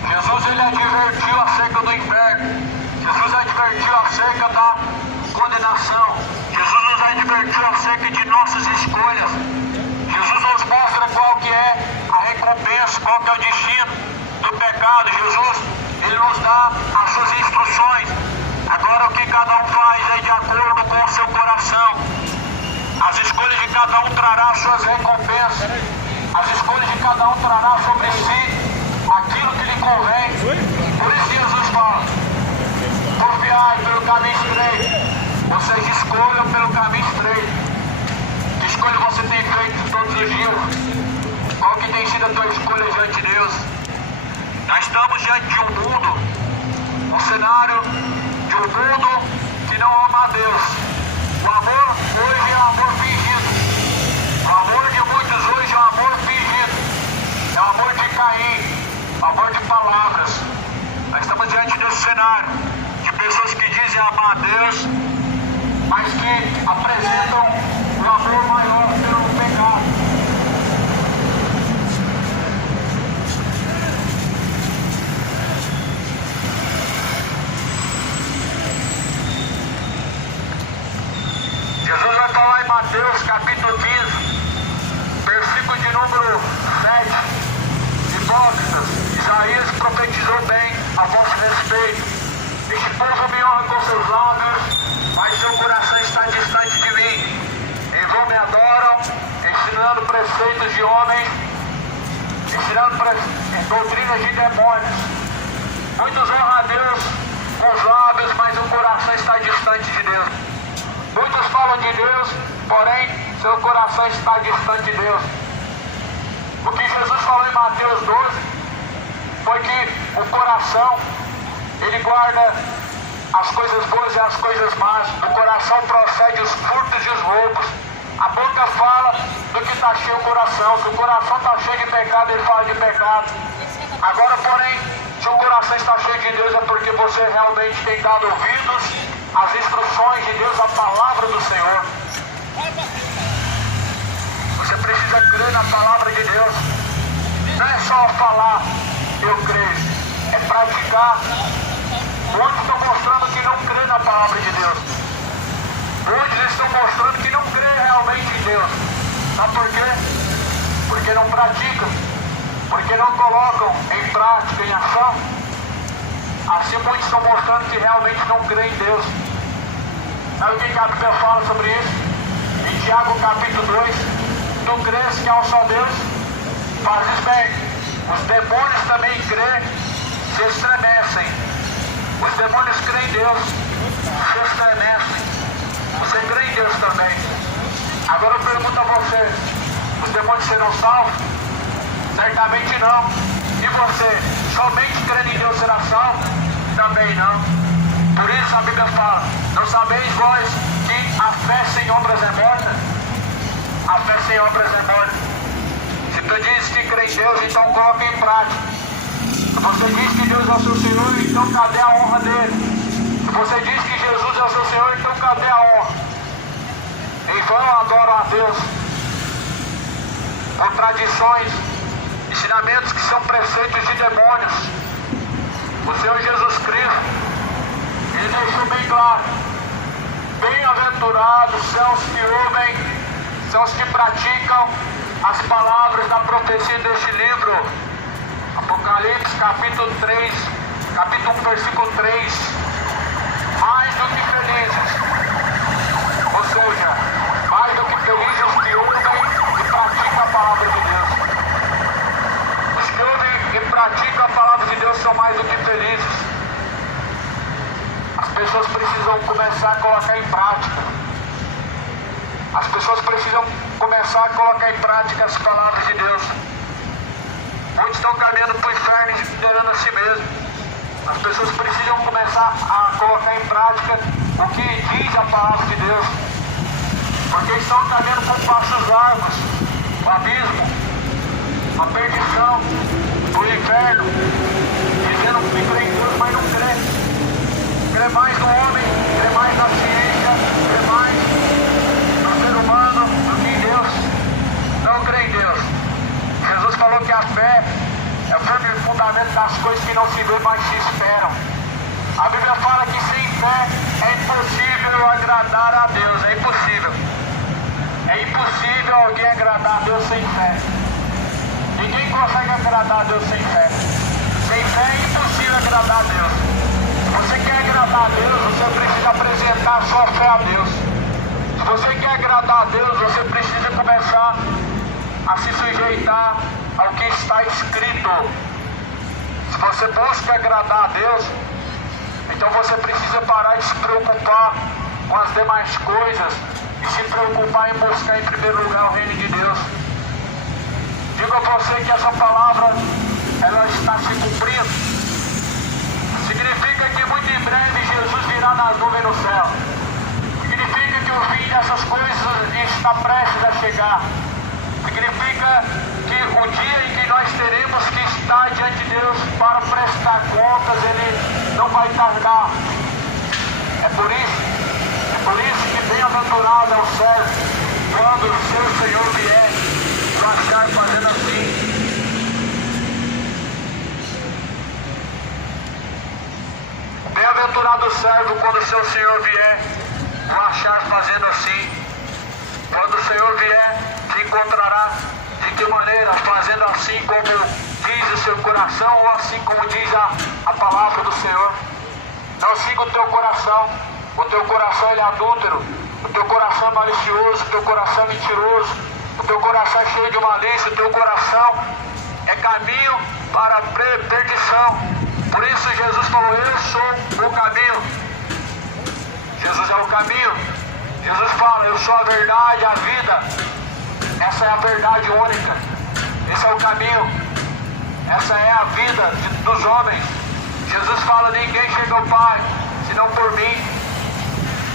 Jesus ele advertiu acerca do inferno. Jesus advertiu acerca da condenação. Jesus nos advertiu acerca de nossas escolhas. Jesus nos mostra qual que é a recompensa, qual que é o destino do pecado. Jesus, ele nos dá as suas instruções. Agora o que cada um faz é de acordo com o seu coração. As escolhas de cada um trará as suas recompensas. As escolhas de cada um trará sobre si aquilo que lhe convém. Por isso Jesus fala, guiai pelo caminho estreito. Vocês escolham pelo caminho estreito. Que escolha você tem feito todos os dias? Qual que tem sido a tua escolha diante de Deus? Nós estamos diante de um mundo, um cenário de um mundo que não ama a Deus. O amor hoje é um amor fingido. O amor de muitos hoje é um amor fingido. É o amor de Caim, o amor de palavras. Nós estamos diante desse cenário de pessoas que dizem amar a Deus, mas que apresentam o amor maior pelo pecado. Jesus vai falar em Mateus capítulo 15, versículo de número 7. Hipócritas, Isaías profetizou bem a vosso respeito. Este povo me honra com seus lábios, mas seu coração está distante de mim. Em vão me adoram, ensinando preceitos de homens, ensinando doutrinas de demônios. Muitos honram a Deus com os lábios, mas o coração está distante de Deus. Muitos falam de Deus, porém seu coração está distante de Deus. O que Jesus falou em Mateus 12 foi que o coração, ele guarda as coisas boas e as coisas más. Do coração procede os furtos e os roubos. A boca fala do que está cheio o coração. Se o coração está cheio de pecado, ele fala de pecado. Agora, porém, se o coração está cheio de Deus, é porque você realmente tem dado ouvidos às instruções de Deus, a palavra do Senhor. Você precisa crer na palavra de Deus. Não é só falar, eu creio. É praticar. Muitos estão mostrando que não crê na palavra de Deus. Muitos estão mostrando que não crê realmente em Deus. Sabe por quê? Porque não praticam. Porque não colocam em prática, em ação. Assim muitos estão mostrando que realmente não creem em Deus. Sabe o que a Bíblia fala sobre isso? Em Tiago capítulo 2, tu crês que há um só Deus? Fazes bem. Os demônios também creem, se estremecem. Os demônios creem em Deus, se estremecem. Você crê em Deus também. Agora eu pergunto a você, os demônios serão salvos? Certamente não. E você, somente crendo em Deus será salvo? Também não. Por isso a Bíblia fala, não sabeis vós que a fé sem obras é morta? A fé sem obras é morta. Se tu dizes que crê em Deus, então coloca em prática. Se você diz que Deus é o seu Senhor, então cadê a honra dele? Se você diz que Jesus é o seu Senhor, então cadê a honra? Em vão adoram a Deus com tradições, ensinamentos que são preceitos de demônios. O Senhor Jesus Cristo, ele deixou bem claro: bem-aventurados são os que ouvem, são os que praticam as palavras da profecia deste livro. Apocalipse capítulo 3, capítulo 1, versículo 3. Mais do que felizes, ou seja, mais do que felizes os que ouvem e praticam a palavra de Deus. Os que ouvem e praticam a palavra de Deus são mais do que felizes. As pessoas precisam começar a colocar em prática. As pessoas precisam começar a colocar em prática as palavras de Deus. Muitos estão caminhando para o inferno e liderando a si mesmo. As pessoas precisam começar a colocar em prática o que diz a palavra de Deus. Porque estão caminhando por passos largos, o abismo, a perdição, o inferno, dizendo que crê em Deus, mas não crê. Crê mais no homem, crê mais na ciência, crê mais no ser humano do que em Deus. Não crê em Deus. Jesus falou que a fé é o firme fundamento das coisas que não se vê, mas se esperam. A Bíblia fala que sem fé é impossível agradar a Deus. É impossível. É impossível alguém agradar a Deus sem fé. Ninguém consegue agradar a Deus sem fé. Sem fé é impossível agradar a Deus. Se você quer agradar a Deus, você precisa apresentar a sua fé a Deus. Se você quer agradar a Deus, você precisa começar a se sujeitar ao que está escrito. Se você busca agradar a Deus, Então você precisa parar de se preocupar com as demais coisas e se preocupar em buscar em primeiro lugar o reino de Deus. Digo a você que essa palavra, ela está se cumprindo. Significa que muito em breve Jesus virá nas nuvens no céu. Significa que o fim dessas coisas está prestes a chegar. Significa que o dia em que nós teremos que estar diante de Deus para prestar contas, Ele não vai tardar. É por isso que bem-aventurado é o servo quando o seu Senhor vier o achar fazendo assim. Bem-aventurado o servo quando o seu Senhor vier o achar fazendo assim. Quando o Senhor vier, te encontrará de que maneira? Fazendo assim como diz o seu coração, ou assim como diz a palavra do Senhor. Não siga o teu coração. O teu coração ele é adúltero. O teu coração é malicioso. O teu coração é mentiroso. O teu coração é cheio de malícia. O teu coração é caminho para a perdição. Por isso Jesus falou: eu sou o caminho. Jesus é o caminho. Jesus fala: eu sou a verdade, a vida. Essa é a verdade única. Esse é o caminho. Essa é a vida dos homens. Jesus fala: ninguém chega ao Pai senão por mim.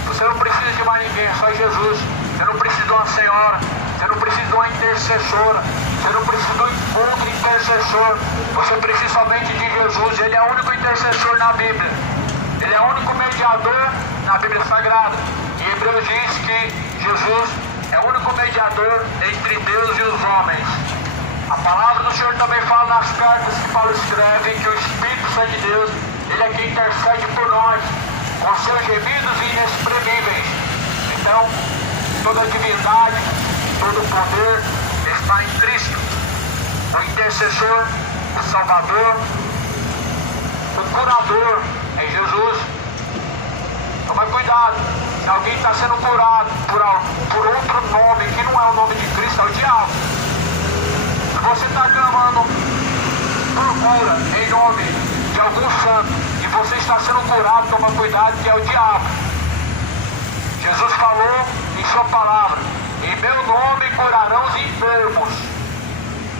Você não precisa de mais ninguém, é só Jesus. Você não precisa de uma senhora. Você não precisa de uma intercessora. Você não precisa de um encontro intercessor. Você precisa somente de Jesus. Ele é o único intercessor na Bíblia. Ele é o único mediador na Bíblia Sagrada. E Hebreus diz que Jesus é o único mediador entre Deus e os homens. A palavra do Senhor também fala nas cartas que Paulo escreve que o Espírito Santo de Deus, Ele é quem intercede por nós, com seus gemidos inexprimíveis. Então, toda a divindade, todo o poder está em Cristo. O intercessor, o Salvador, o curador é Jesus. Toma cuidado. Se alguém está sendo curado por outro nome que não é o nome de Cristo, é o diabo. Se você está clamando por cura em nome de algum santo e você está sendo curado, toma cuidado, que é o diabo. Jesus falou em sua palavra: em meu nome curarão os enfermos.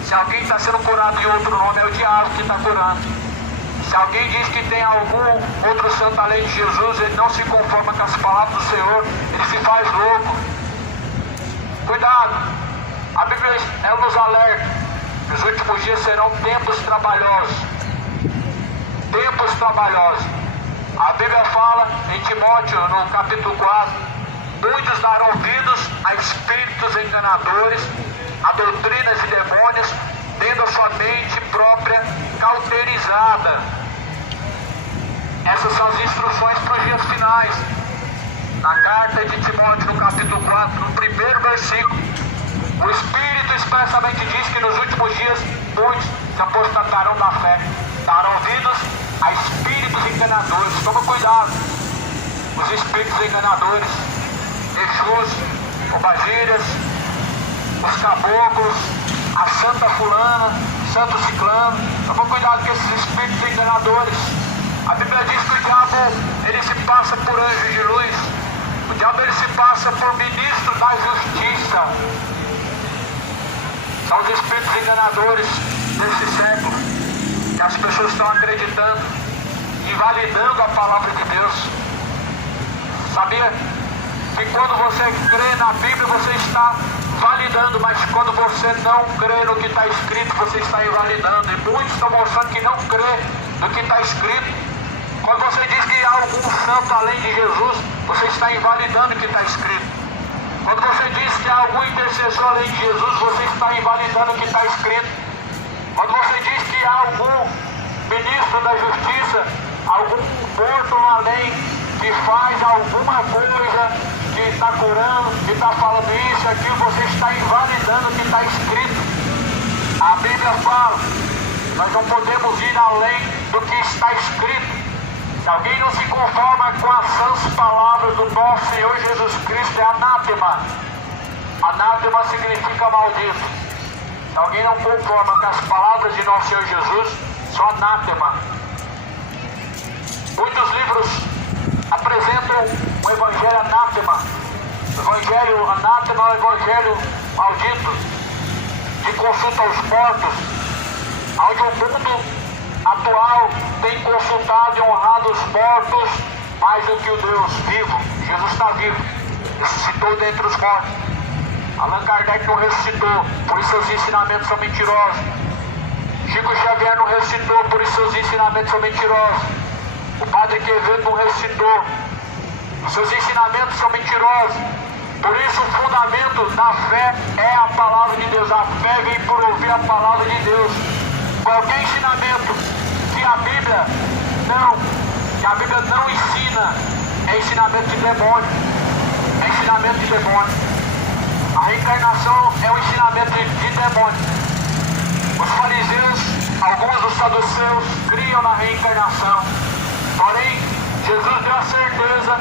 Se alguém está sendo curado em outro nome, é o diabo que está curando. Se alguém diz que tem algum outro santo além de Jesus, ele não se conforma com as palavras do Senhor, ele se faz louco. Cuidado, a Bíblia ela nos alerta: nos últimos dias serão tempos trabalhosos. Tempos trabalhosos. A Bíblia fala em Timóteo, no capítulo 4, muitos darão ouvidos a espíritos enganadores, a doutrinas de demônios, tendo a sua mente própria cauterizada. Essas são as instruções para os dias finais. Na carta de Timóteo, no capítulo 4, no primeiro versículo, o Espírito expressamente diz que nos últimos dias muitos se apostatarão da fé, darão ouvidos a espíritos enganadores. Toma cuidado. Os espíritos enganadores, Exus, Obagírias, os caboclos, a santa fulana, santo ciclano. Toma cuidado com esses espíritos enganadores. A Bíblia diz que o diabo, ele se passa por anjo de luz. O diabo, ele se passa por ministro da justiça. São os espíritos enganadores desse século, que as pessoas estão acreditando, invalidando a palavra de Deus. Sabia que quando você crê na Bíblia, você está validando, mas quando você não crê no que está escrito, você está invalidando. E muitos estão mostrando que não crê no que está escrito. Quando você diz que há algum santo além de Jesus, você está invalidando o que está escrito. Quando você diz que há algum intercessor além de Jesus, você está invalidando o que está escrito. Quando você diz que há algum ministro da justiça, algum morto no além, que faz alguma coisa, que está curando, que está falando isso, aquilo, você está invalidando o que está escrito. A Bíblia fala: nós não podemos ir além do que está escrito. Se alguém não se conforma com as sãs palavras do nosso Senhor Jesus Cristo, é anátema. Anátema significa maldito. Se alguém não conforma com as palavras de nosso Senhor Jesus, só anátema. Muitos livros apresentam o evangelho anátema. O evangelho anátema é o evangelho maldito, de consulta aos mortos, onde o mundo atual tem consultado e honrado os mortos mais do que o Deus vivo. Jesus está vivo, ressuscitou dentre os mortos. Allan Kardec não ressuscitou, por isso seus ensinamentos são mentirosos. Chico Xavier não ressuscitou, por isso seus ensinamentos são mentirosos. O Padre Quevedo não ressuscitou, seus ensinamentos são mentirosos. Por isso o fundamento da fé é a palavra de Deus. A fé vem por ouvir a palavra de Deus. Qualquer ensinamento que a Bíblia não ensina é ensinamento de demônio. É ensinamento de demônio. A reencarnação é um ensinamento de demônio. Os fariseus, alguns dos saduceus, criam na reencarnação. Porém, Jesus deu a certeza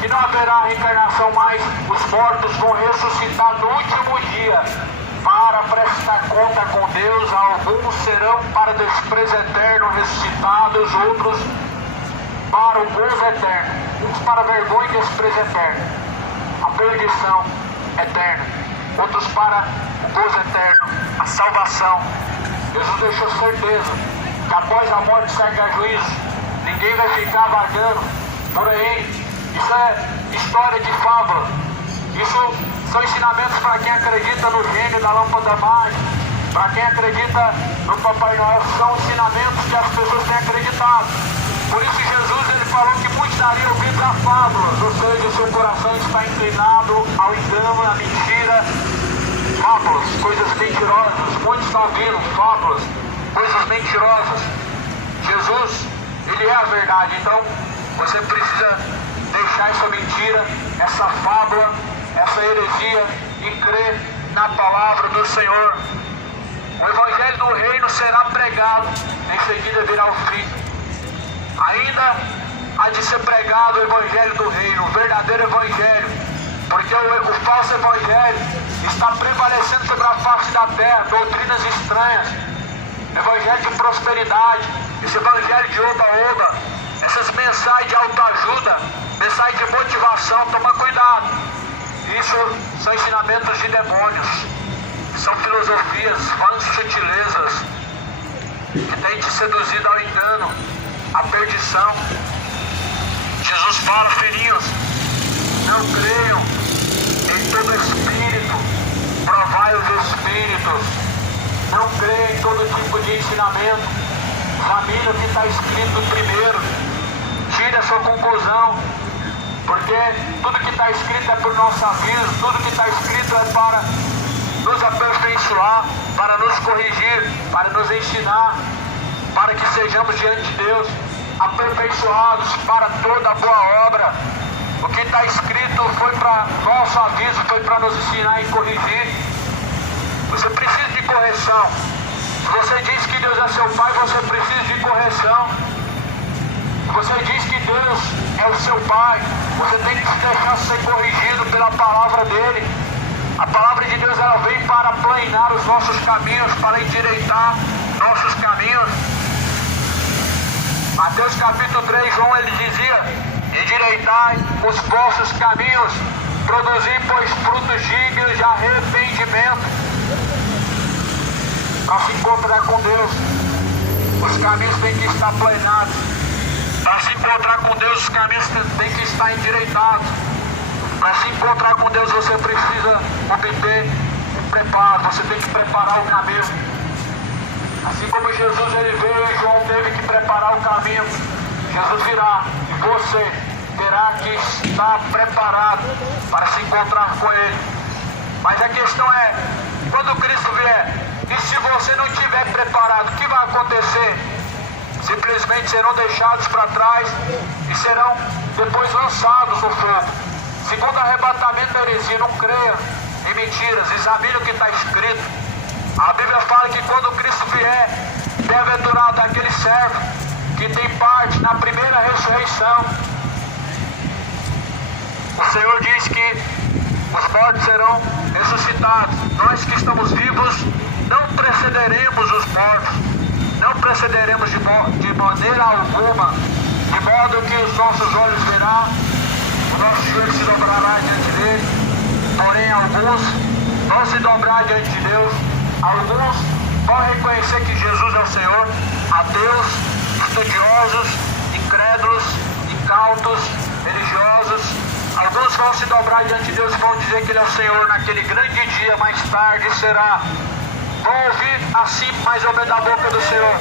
que não haverá reencarnação mais. Os mortos vão ressuscitar no último dia para prestar conta com Deus. Alguns serão para desprezo eterno ressuscitados, outros para o gozo eterno, uns para vergonha e desprezo eterno, a perdição eterna, outros para o gozo eterno, a salvação. Jesus deixou certeza que após a morte segue a juízo. Ninguém vai ficar vagando por aí. Isso é história de fábula. Isso são ensinamentos para quem acredita no gênio da lâmpada mágica, para quem acredita no Papai Noel. São ensinamentos que as pessoas têm acreditado. Por isso Jesus ele falou que muitos dariam ouvidos a fábulas, ou seja, seu coração está inclinado ao engano, à mentira. Fábulas, coisas mentirosas. Muitos estão ouvindo fábulas, coisas mentirosas. Jesus, ele é a verdade. Então você precisa deixar essa mentira, essa fábula, essa heresia e crer na palavra do Senhor. O evangelho do reino será pregado, em seguida virá o fim. Ainda há de ser pregado o evangelho do reino, o verdadeiro evangelho, porque o falso evangelho está prevalecendo sobre a face da terra, doutrinas estranhas, evangelho de prosperidade, esse evangelho de oba-oba, essas mensagens de autoajuda, mensagens de motivação. Toma cuidado. Isso são ensinamentos de demônios, são filosofias, vãs sutilezas que têm te seduzido ao engano, à perdição. Jesus fala, filhinhos, não creiam em todo espírito, provai os espíritos. Não creiam em todo tipo de ensinamento. Examine o que está escrito primeiro. Tire a sua conclusão, porque tudo que está escrito é por nosso aviso, tudo que está escrito é para nos aperfeiçoar, para nos corrigir, para nos ensinar, para que sejamos diante de Deus aperfeiçoados para toda boa obra. O que está escrito foi para nosso aviso, foi para nos ensinar e corrigir. Você precisa de correção. Se você diz que Deus é seu Pai, você precisa de correção. Você diz que Deus é o seu Pai, você tem que se deixar ser corrigido pela palavra dele. A palavra de Deus ela vem para aplanar os nossos caminhos, para endireitar nossos caminhos. Mateus capítulo 3, João ele dizia: endireitai os vossos caminhos, produzi pois frutos dignos de arrependimento. Para se encontrar com Deus, os caminhos têm que estar aplanados. Para se encontrar com Deus, os caminhos têm que estar endireitados. Para se encontrar com Deus, você precisa obter um preparo. Você tem que preparar o caminho. Assim como Jesus ele veio e João teve que preparar o caminho, Jesus virá e você terá que estar preparado para se encontrar com Ele. Mas a questão é, quando Cristo vier, e se você não estiver preparado, o que vai acontecer? Simplesmente serão deixados para trás e serão depois lançados no fogo. Segundo arrebatamento da heresia, não creia em mentiras, examine o que está escrito. A Bíblia fala que quando Cristo vier, bem-aventurado aquele servo que tem parte na primeira ressurreição. O Senhor diz que os mortos serão ressuscitados. Nós que estamos vivos não precederemos os mortos. Não precederemos de maneira alguma de modo que os nossos olhos verão, o nosso joelho se dobrará diante dele. Porém, alguns vão se dobrar diante de Deus, alguns vão reconhecer que Jesus é o Senhor, ateus, estudiosos, incrédulos, incautos, religiosos. Alguns vão se dobrar diante de Deus e vão dizer que Ele é o Senhor naquele grande dia. Mais tarde será. Vão ouvir assim mais ou menos da boca do Senhor: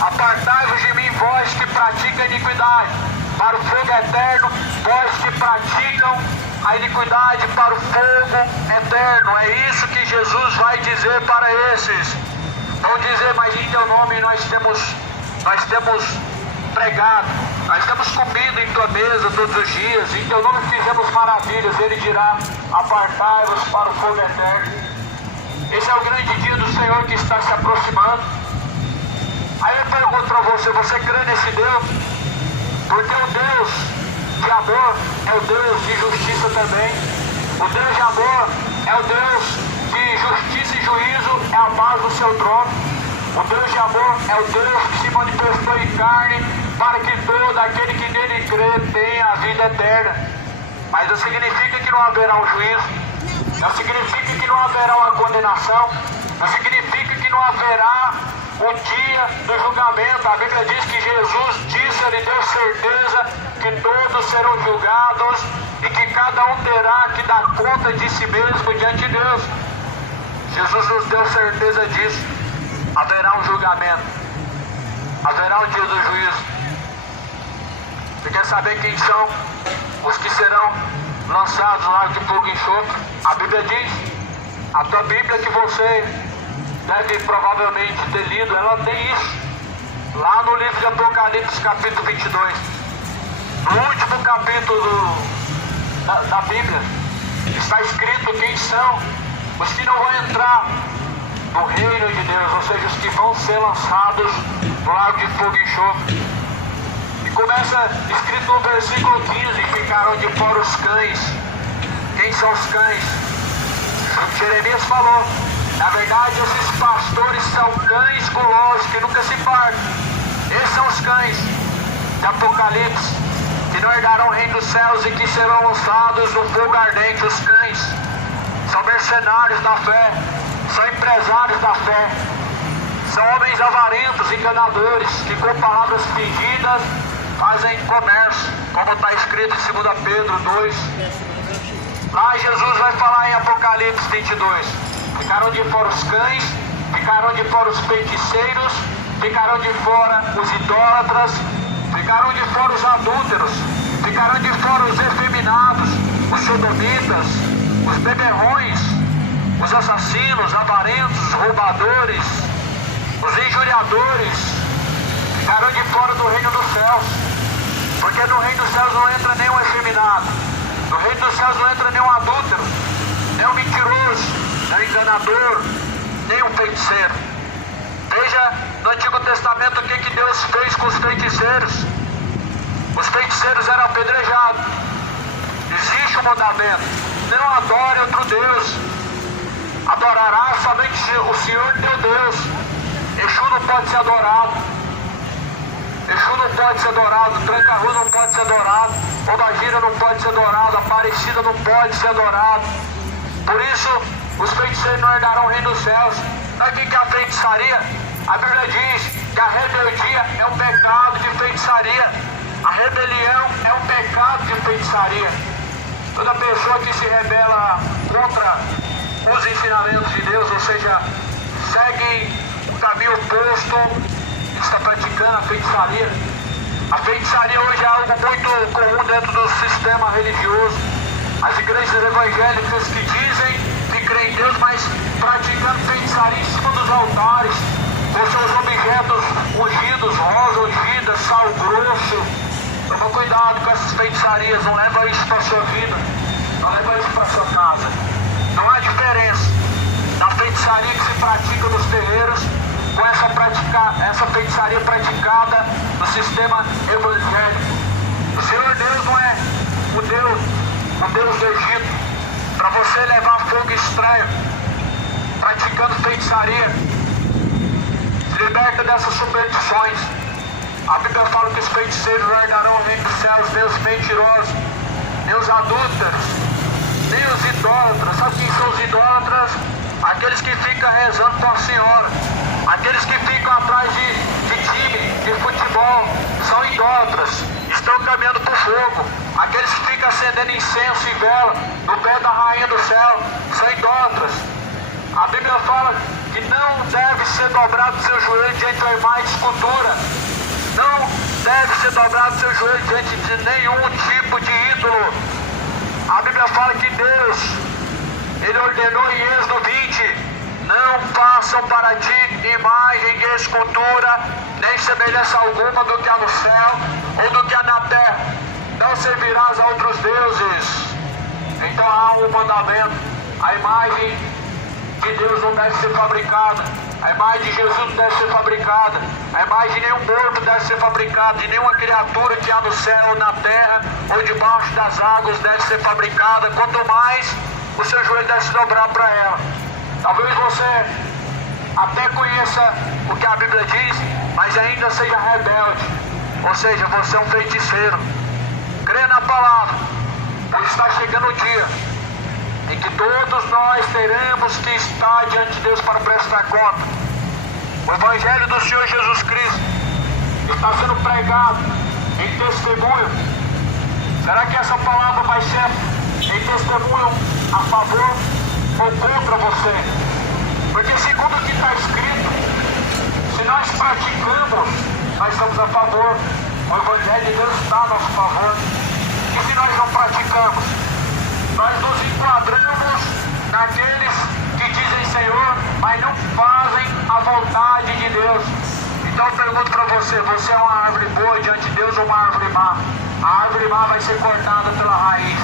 apartai-vos de mim, vós que praticam a iniquidade, para o fogo eterno, vós que praticam a iniquidade, para o fogo eterno. É isso que Jesus vai dizer para esses. Vão dizer: mas em teu nome nós temos pregado, nós temos comido em tua mesa todos os dias, em teu nome fizemos maravilhas. Ele dirá: apartai-vos para o fogo eterno. Esse é o grande dia do Senhor que está se aproximando. Aí eu pergunto para você: você crê nesse Deus? Porque o Deus de amor é o Deus de justiça também. O Deus de amor é o Deus de justiça e juízo, é a paz do seu trono. O Deus de amor é o Deus que se manifestou em carne para que todo aquele que nele crê tenha a vida eterna. Mas não significa que não haverá um juízo, não significa que não haverá uma condenação, não significa que não haverá o dia do julgamento. A Bíblia diz que Jesus disse, ele deu certeza que todos serão julgados e que cada um terá que dar conta de si mesmo diante de Deus. Jesus nos deu certeza disso. Haverá um julgamento, haverá um dia do juízo. Você quer saber quem são os que serão lançados no lago de fogo e enxofre? A Bíblia diz, a tua Bíblia que você deve provavelmente ter lido, ela tem isso. Lá no livro de Apocalipse, capítulo 22, no último capítulo da Bíblia, está escrito quem são os que não vão entrar no reino de Deus, ou seja, os que vão ser lançados no lago de fogo e enxofre. E começa escrito no versículo 15: ficaram de fora os cães. Quem são os cães? Jeremias falou: na verdade, esses pastores são cães gulosos que nunca se partem. Esses são os cães de Apocalipse, que não herdarão o reino dos céus e que serão lançados no fogo ardente. Os cães são mercenários da fé, são empresários da fé, são homens avarentos, enganadores, que com palavras fingidas fazem comércio, como está escrito em 2 Pedro 2. Lá Jesus vai falar em Apocalipse 22: ficaram de fora os cães, ficaram de fora os feiticeiros, ficaram de fora os idólatras, ficaram de fora os adúlteros, ficaram de fora os efeminados, os sodomitas, os beberrões, os assassinos, avarentos, roubadores, os injuriadores, ficaram de fora do reino dos céus. Porque no reino dos céus não entra nenhum efeminado, no reino dos céus não entra nenhum adúltero, nem um mentiroso, nem um enganador, nem um feiticeiro. Veja no Antigo Testamento o que Deus fez com os feiticeiros. Os feiticeiros eram apedrejados. Existe um mandamento: não adore outro Deus, adorará somente o Senhor teu Deus. Exu não pode ser adorado, Exu não pode ser adorado, Tranca-Rua não pode ser adorado, Pombagira não pode ser adorado, Aparecida não pode ser adorado. Por isso, os feiticeiros não herdarão o reino dos céus. Sabe o que é a feitiçaria? A Bíblia diz que a rebeldia é um pecado de feitiçaria. A rebelião é um pecado de feitiçaria. Toda pessoa que se rebela contra os ensinamentos de Deus, ou seja, segue o caminho oposto, está praticando a feitiçaria. A feitiçaria hoje é algo muito comum dentro do sistema religioso. As igrejas evangélicas que dizem que creem em Deus, mas praticando feitiçaria em cima dos altares, com seus objetos ungidos, rosa ungida, sal grosso. Toma cuidado com essas feitiçarias, não leva isso para a sua vida, não leva isso para a sua casa. Não há diferença da feitiçaria que se pratica nos terreiros com essa feitiçaria praticada no sistema evangélico. O Senhor Deus não é o Deus do Egito, para você levar fogo estranho, praticando feitiçaria. Se liberta dessas superstições. A Bíblia fala que os feiticeiros não herdarão o reino dos céus, nem os mentirosos, nem os adúlteros, nem os idólatras. Sabe quem são os idólatras? Aqueles que ficam rezando com a senhora, aqueles que ficam atrás de time, de futebol, são idólatras, estão caminhando para o fogo. Aqueles que ficam acendendo incenso e vela no pé da rainha do céu, são idólatras. A Bíblia fala que não deve ser dobrado seu joelho diante de uma imagem de escultura, não deve ser dobrado seu joelho diante de nenhum tipo de ídolo. A Bíblia fala que Deus, Ele ordenou em Êxodo 20, não façam para ti imagem de escultura, nem semelhança alguma do que há no céu ou do que há na terra. Não servirás a outros deuses. Então há um mandamento: a imagem de Deus não deve ser fabricada, a imagem de Jesus não deve ser fabricada, a imagem de nenhum morto deve ser fabricada, de nenhuma criatura que há no céu ou na terra ou debaixo das águas deve ser fabricada, quanto mais o seu joelho deve se dobrar para ela. Talvez você até conheça o que a Bíblia diz, mas ainda seja rebelde, ou seja, você é um feiticeiro. Crê na palavra, pois está chegando o dia em que todos nós teremos que estar diante de Deus para prestar conta. O Evangelho do Senhor Jesus Cristo está sendo pregado em testemunho. Será que essa palavra vai ser em testemunho a favor ou contra você? Porque segundo o que está escrito, se nós praticamos, nós estamos a favor. O Evangelho de Deus está a nosso favor. E se nós não praticamos, nós nos enquadramos naqueles que dizem Senhor, mas não fazem a vontade de Deus. Então eu pergunto para você: você é uma árvore boa diante de Deus ou uma árvore má? A árvore má vai ser cortada pela raiz,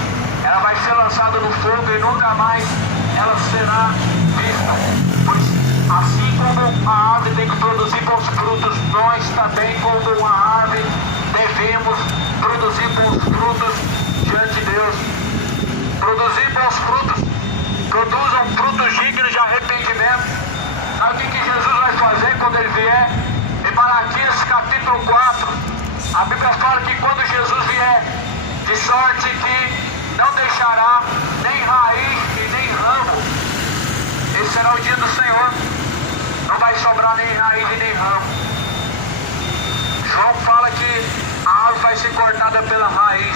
ela vai ser lançada no fogo e nunca mais ela será vista. Pois assim como a árvore tem que produzir bons frutos, nós também, como uma árvore, devemos produzir bons frutos diante de Deus. Produzir bons frutos, produzam frutos dignos de arrependimento. Sabe o que Jesus vai fazer quando Ele vier? Em Malaquias capítulo 4, a Bíblia fala que quando Jesus vier, de sorte que não deixará nem raiz e nem ramo. Esse será o dia do Senhor. Não vai sobrar nem raiz e nem ramo. João fala que a árvore vai ser cortada pela raiz.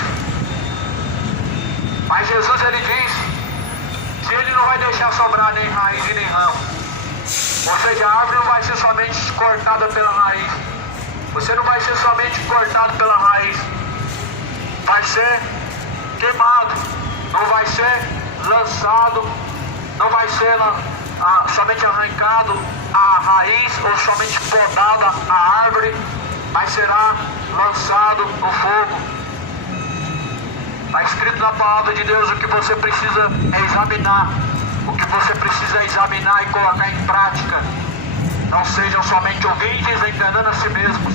Mas Jesus, Ele diz que Ele não vai deixar sobrar nem raiz e nem ramo. Ou seja, a árvore não vai ser somente cortada pela raiz. Você não vai ser somente cortado pela raiz. Vai ser queimado. Não vai ser lançado. Não vai ser somente arrancado a raiz ou somente podada a árvore, mas será lançado no fogo. Está escrito na palavra de Deus: o que você precisa é examinar, o que você precisa é examinar e colocar em prática. Não sejam somente ouvintes enganando a si mesmos,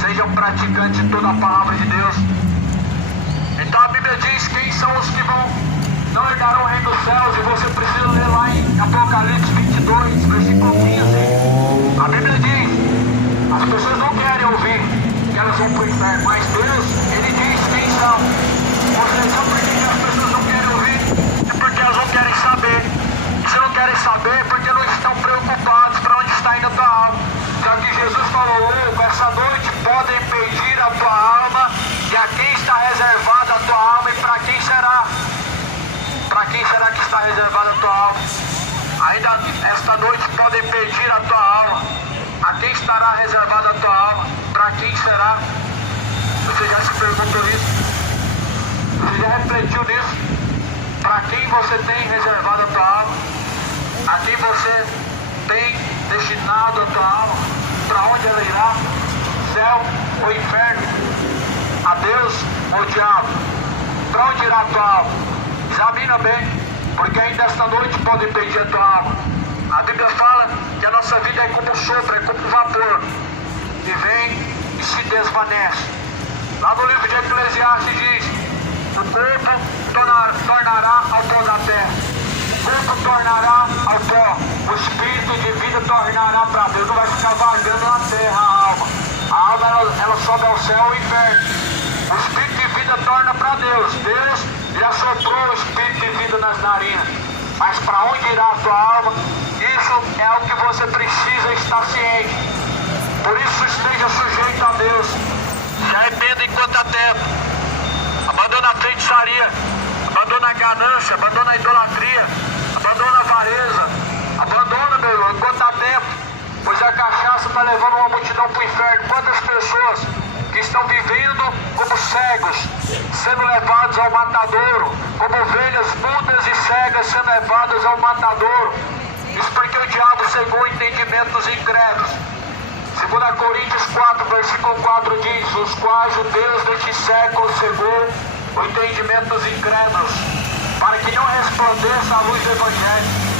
sejam praticantes de toda a palavra de Deus. Então a Bíblia diz quem são os que não herdarão o reino dos céus, e você precisa ler lá em Apocalipse 22, versículo 15. A Bíblia diz: as pessoas não querem ouvir que elas vão para o inferno, mas Deus, Ele diz quem são. Ou seja, por que as pessoas não querem ouvir? É porque elas não querem saber. E se não querem saber, é porque não estão preocupados para onde está indo a tua alma. Só que Jesus falou: louco, essa noite podem pedir a tua alma, e a quem está reservada a tua alma, e para quem será? Para quem será que está reservada a tua alma? Ainda esta noite podem pedir a tua alma. A quem estará reservada a tua alma? Para quem será? Você já se perguntou isso? Você já refletiu nisso? Para quem você tem reservado a tua alma? A quem você tem destinado a tua alma? Para onde ela irá? Céu ou inferno? A Deus ou diabo? Para onde irá a tua alma? Examina bem, porque ainda esta noite podem pedir a tua alma. A Bíblia fala que a nossa vida é como um sopro, é como um vapor, que vem e se desvanece. Lá no livro de Eclesiastes diz: o corpo tornará ao pó da terra, o corpo tornará ao pó, o espírito de vida tornará para Deus. Não vai ficar vagando na terra a alma. A alma ela sobe ao céu ou inferno. O Espírito de vida torna para Deus. Deus já soprou o Espírito de vida nas narinas. Mas para onde irá a tua alma? Isso é o que você precisa estar ciente. Por isso esteja sujeito a Deus. Se arrependa enquanto há tempo. Abandona a feitiçaria. Abandona a ganância. Abandona a idolatria. Abandona a avareza. Abandona, meu irmão, enquanto há tempo. Pois a cachaça está levando uma multidão para o inferno. Quantas pessoas que estão vivendo como cegos, sendo levados ao matadouro, como ovelhas mudas e cegas sendo levadas ao matadouro. Isso porque o diabo cegou o entendimento dos incrédulos. 2 Coríntios 4, versículo 4 diz: os quais o Deus deste século cegou o entendimento dos incrédulos, para que não resplandeça a luz do Evangelho.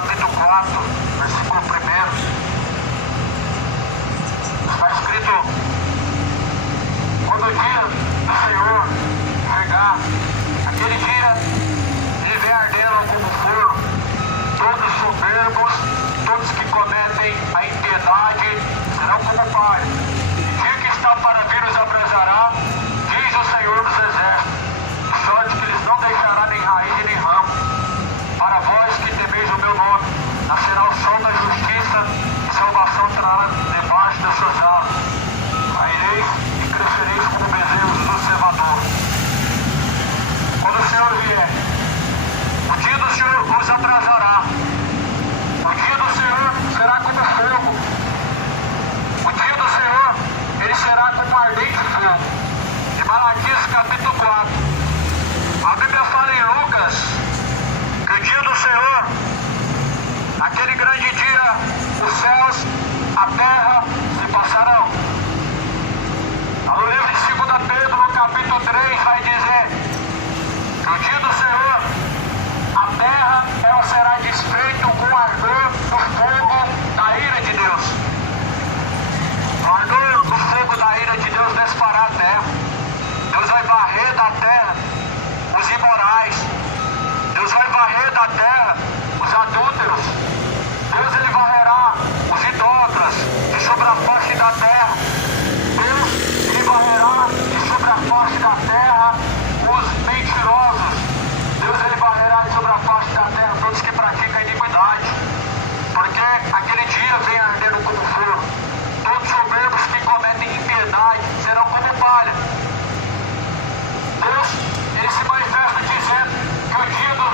capítulo 4, versículo 1. Está escrito: quando o dia do Senhor chegar, aquele dia ele vem ardendo como forno, todos soberbos, todos que cometem a impiedade serão como palha. O dia que está para vir os abrasará, diz o Senhor dos Exércitos, de sorte que eles não deixará nem raiz e nem ramo. Para vós que temeis o meu nome, nascerá o sol da justiça e salvação trará debaixo das suas asas. Saireis e crescereis como bezerros do cevador. Quando o Senhor vier, o dia do Senhor vos atrasará. O dia do Senhor será como fogo. O dia do Senhor, ele será como ardente fogo. De Malaquias capítulo 4. A Bíblia fala em Lucas que o dia do Senhor, aquele grande dia, os céus, a terra se passarão. No livro de 2 Pedro, no capítulo 3, vai dizer que o dia do Senhor, a terra, ela será desfeita com ardor do fogo da ira de Deus. O ardor do fogo da ira de Deus desfará a terra. Deus vai varrer da terra os imorais. Deus vai varrer da terra os adúlteros. Deus, ele varrerá os idólatras de sobre a face da terra. Deus, ele varrerá de sobre a face da terra os mentirosos. Deus, ele varrerá de sobre a face da terra todos que praticam iniquidade. Porque aquele dia vem ardendo como fogo. Todos os soberbos que cometem impiedade serão como palha. Deus, ele se manifesta dizendo que o dia do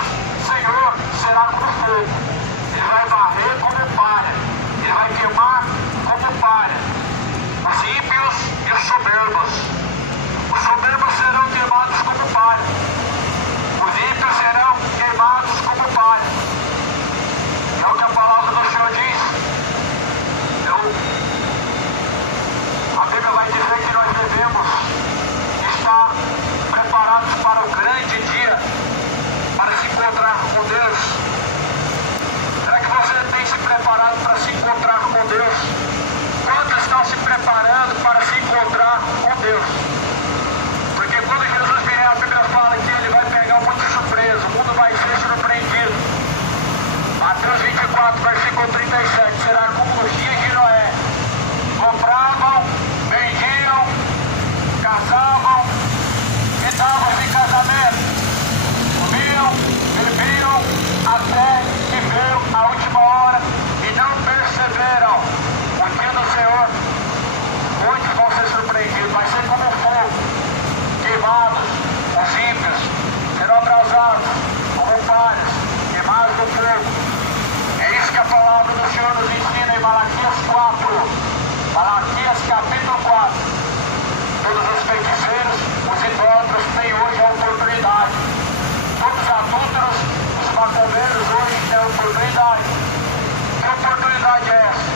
Senhor será como fogo. Ele vai varrer como palha. Ele vai queimar como palha os ímpios e os soberbos. Os soberbos serão queimados como palha. Os ímpios serão queimados como palha. É o que a palavra do Senhor diz. A Bíblia vai dizer que nós devemos estar preparados para o grande dia, para se encontrar com Deus. Será que você tem se preparado para se encontrar com Deus? Quantos estão se preparando para se encontrar com Deus? Porque quando Jesus vier, a Bíblia fala que ele vai pegar o mundo de surpresa, o mundo vai ser surpreendido. Mateus 24, versículo 37, será como os dias de Noé. Compravam, vendiam, casavam e davam-se em casamento. Comiam, bebiam, até que veio a última hora e não perceberam o dia do Senhor. Muitos vão ser surpreendidos, vai ser como fogo, queimados, os ímpios serão abrasados como palhas, queimados no fogo. É isso que a palavra do Senhor nos ensina em Malaquias 4. Malaquias capítulo 4. Todos os feiticeiros, os idólatras têm hoje a oportunidade. Todos os adúlteros, os macumbeiros hoje têm a oportunidade. Que oportunidade é essa?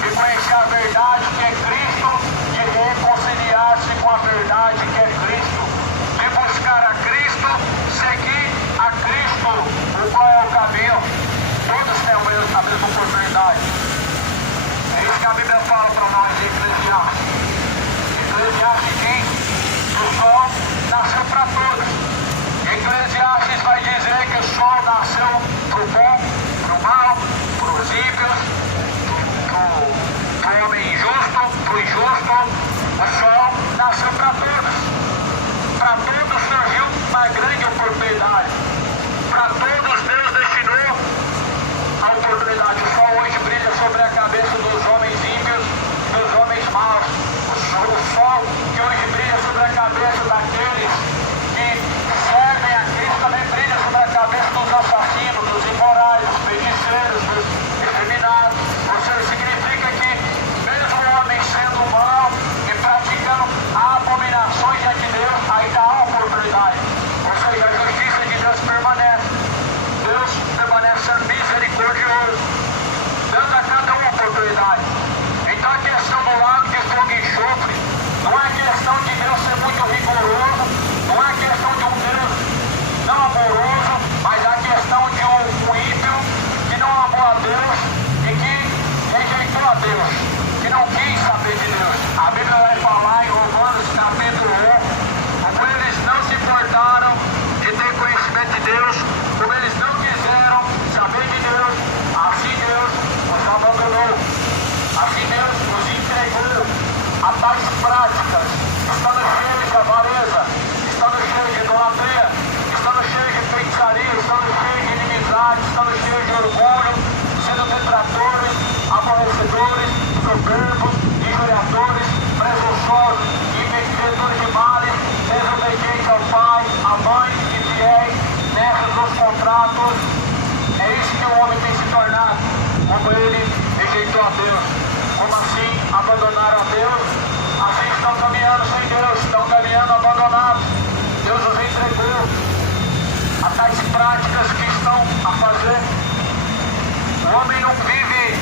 De conhecer a verdade que é Cristo, de reconciliar-se com a verdade que é Cristo, de buscar a Cristo, seguir a Cristo, o qual é o caminho. Todos têm a mesma oportunidade. É isso que a Bíblia fala para nós em Eclesiastes. Eclesiastes diz que o sol nasceu para todos. Eclesiastes vai dizer que o sol nasceu para o bom, para o mal, para os ímpios, para o homem injusto, para o injusto. O sol nasceu para todos. Para todos surgiu uma grande oportunidade. Para todos Deus destinou a oportunidade. O sol hoje brilha sobre a cabeça dos homens ímpios, dos homens maus. O sol que hoje brilha sobre a cabeça daqueles que servem a Cristo também brilha sobre a cabeça dos assassinos, dos imorais, dos feiticeiros, dos efeminados. Ou seja, significa que mesmo o homem sendo mau e praticando abominações diante de Deus, ainda há oportunidade. Ou seja, a justiça de Deus permanece. Deus permanece sendo misericordioso, dando a cada um oportunidade. Então a questão do lago de fogo e enxofre não é questão de Deus ser muito rigoroso, não é questão de um Deus não amoroso, mas a questão de um ímpio que não amou orgulho, sendo detratores, aborrecedores, soberbos, injuriadores, presunçosos, investidores de males, desobedientes ao pai, à mãe, infiéis, necios dos contratos. É isso que o homem tem se tornado, como ele rejeitou a Deus. Como assim abandonaram a Deus? Assim estão caminhando sem Deus, estão caminhando abandonados. Deus os entregou a tais práticas que estão a fazer. O homem não vive,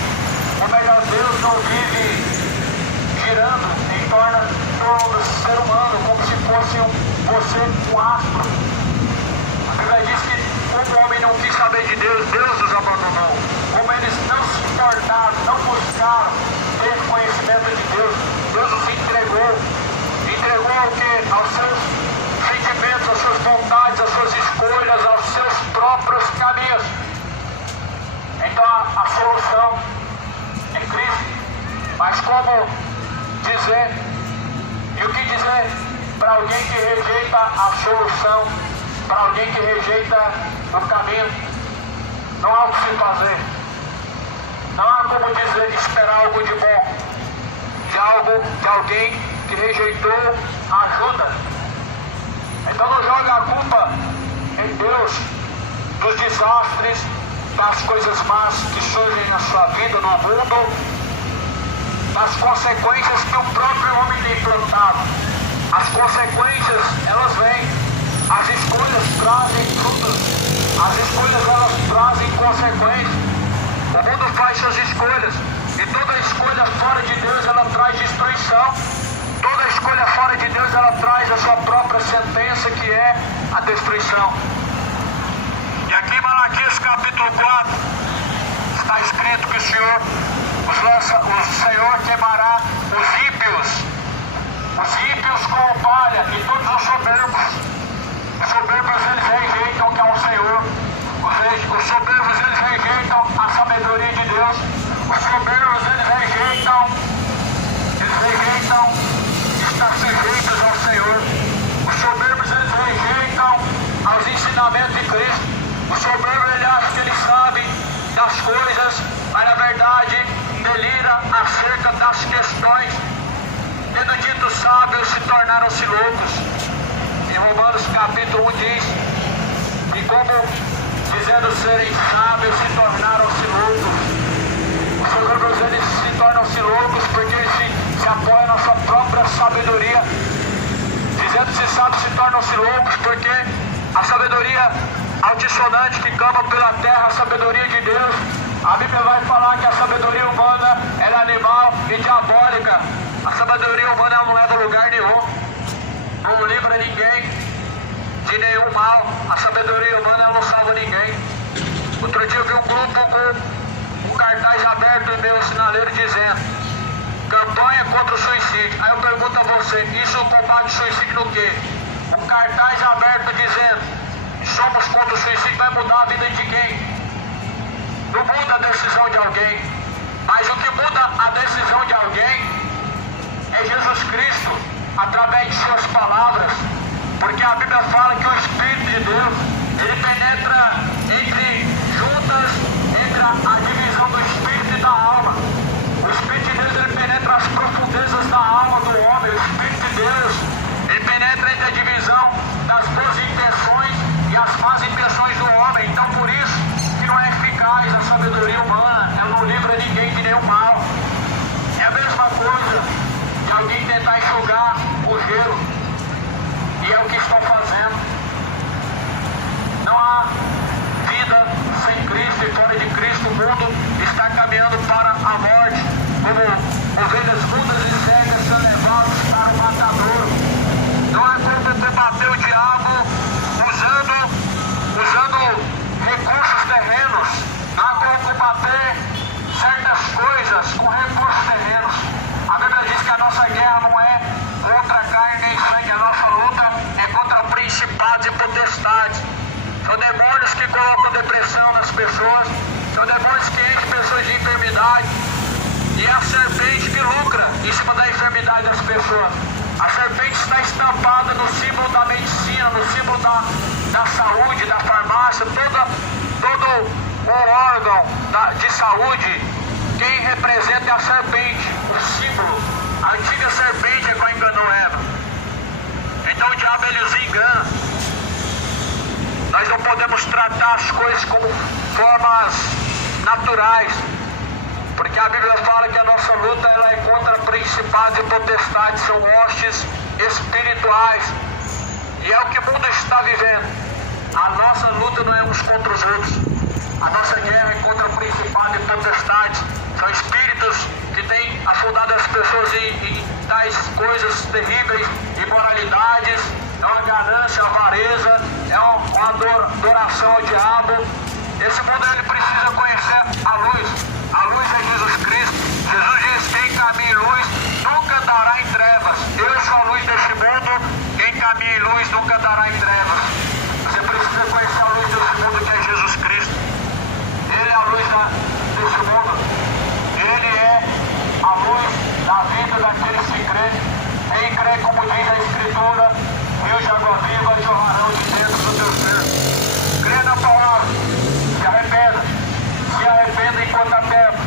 ou melhor, Deus não vive girando em torno do ser humano como se fosse você um astro. A Bíblia diz que como o homem não quis saber de Deus, Deus os abandonou. Como eles não se importaram, não buscaram ter conhecimento de Deus, Deus os entregou. Entregou o que? Aos seus sentimentos, às suas vontades, às suas escolhas, aos seus próprios caminhos. Então a solução é Cristo. Mas como dizer, e o que dizer para alguém que rejeita a solução, para alguém que rejeita o caminho? Não há o que se fazer. Não há como dizer, esperar algo de bom de alguém que rejeitou a ajuda. Então não joga a culpa em Deus dos desastres, das coisas más que surgem na sua vida, no mundo, das consequências que o próprio homem tem plantado. As consequências, elas vêm. As escolhas trazem frutos. As escolhas, elas trazem consequências. O mundo faz suas escolhas. E toda escolha fora de Deus, ela traz destruição. Toda escolha fora de Deus, ela traz a sua própria sentença, que é a destruição. E aqui em Malaquias capítulo 4, está escrito que o Senhor queimará os ímpios como palha, e todos os soberbos. Os soberbos, eles rejeitam que é o Senhor. Os soberbos, eles rejeitam a sabedoria de Deus. Os soberbos, eles rejeitam estar sujeitos ao Senhor. Os soberbos, eles rejeitam aos ensinamentos de Cristo. O soberbo, ele acha que ele sabe das coisas, mas na verdade delira acerca das questões. Tendo dito sábios, se tornaram-se loucos. Em Romanos capítulo 1 diz, e como dizendo serem sábios, se tornaram-se loucos. Os soberbos, eles se tornam-se loucos porque eles se apoiam na sua própria sabedoria. Dizendo-se sábios, se tornam-se loucos porque a sabedoria altissonante que clama pela terra, a sabedoria de Deus, a Bíblia vai falar que a sabedoria humana ela é animal e diabólica. A sabedoria humana ela não leva a lugar nenhum, não livra ninguém de nenhum mal. A sabedoria humana ela não salva ninguém. Outro dia eu vi um grupo com um cartaz aberto no meu sinaleiro dizendo: campanha contra o suicídio. Aí eu pergunto a você, isso combate suicídio no quê? Um cartaz aberto dizendo somos contra o suicídio, vai mudar a vida de quem? Não muda a decisão de alguém, mas o que muda a decisão de alguém é Jesus Cristo, através de suas palavras, porque a Bíblia fala que o Espírito de Deus, ele penetra entre juntas, entre a divisão do Espírito e da alma. O Espírito de Deus, ele penetra as profundezas da alma do homem. O Espírito de Deus, ele penetra entre a divisão das boas intenções e as más intenções do homem. Então por isso que não é eficaz a sabedoria humana, ela não livra ninguém de nenhum mal. É a mesma coisa de alguém tentar enxugar o gelo, e é o que estão fazendo. Não há vida sem Cristo, e fora de Cristo o mundo está caminhando para a morte, como ovelhas mudas e cegas são levadas para o matadouro. Não há como combater o diabo usando recursos terrenos. Não há como combater certas coisas com recursos terrenos. A Bíblia diz que a nossa guerra não é contra carne nem sangue, a nossa luta é contra principados e potestades. São demônios que colocam depressão nas pessoas, são demônios que enchem pessoas de enfermidade, e é a serpente que lucra em cima da enfermidade das pessoas. A serpente está estampada no símbolo da medicina, no símbolo da saúde, da farmácia, todo o órgão, de saúde, quem representa é a serpente, o símbolo. A antiga serpente é qual enganou Eva. Então o diabo ele os engana. Nós não podemos tratar as coisas como formas naturais, porque a Bíblia fala que a nossa luta ela é contra principados e potestades, são hostes espirituais, e é o que o mundo está vivendo. A nossa luta não é uns contra os outros, a nossa guerra é contra principados e potestades, são espíritos que têm afundado as pessoas em tais coisas terríveis, imoralidades, é uma ganância, avareza, é uma adoração ao diabo. Esse mundo ele precisa conhecer a luz é Jesus Cristo. Jesus diz: quem caminha em luz nunca andará em trevas. Eu sou a luz deste mundo, quem caminha em luz nunca andará em trevas. Você precisa conhecer a luz desse mundo, que é Jesus Cristo. Ele é a luz desse mundo. Ele é a luz da vida daqueles que crê. Quem crê, como diz a Escritura, rios de água viva jorrarão de dentro do teu ser. Crê na palavra, se arrependa enquanto há tempo.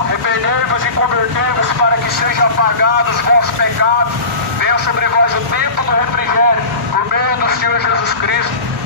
Arrependei-vos e convertei-vos para que sejam apagados os vossos pecados. Venha sobre vós o tempo do refrigério, por meio do Senhor Jesus Cristo.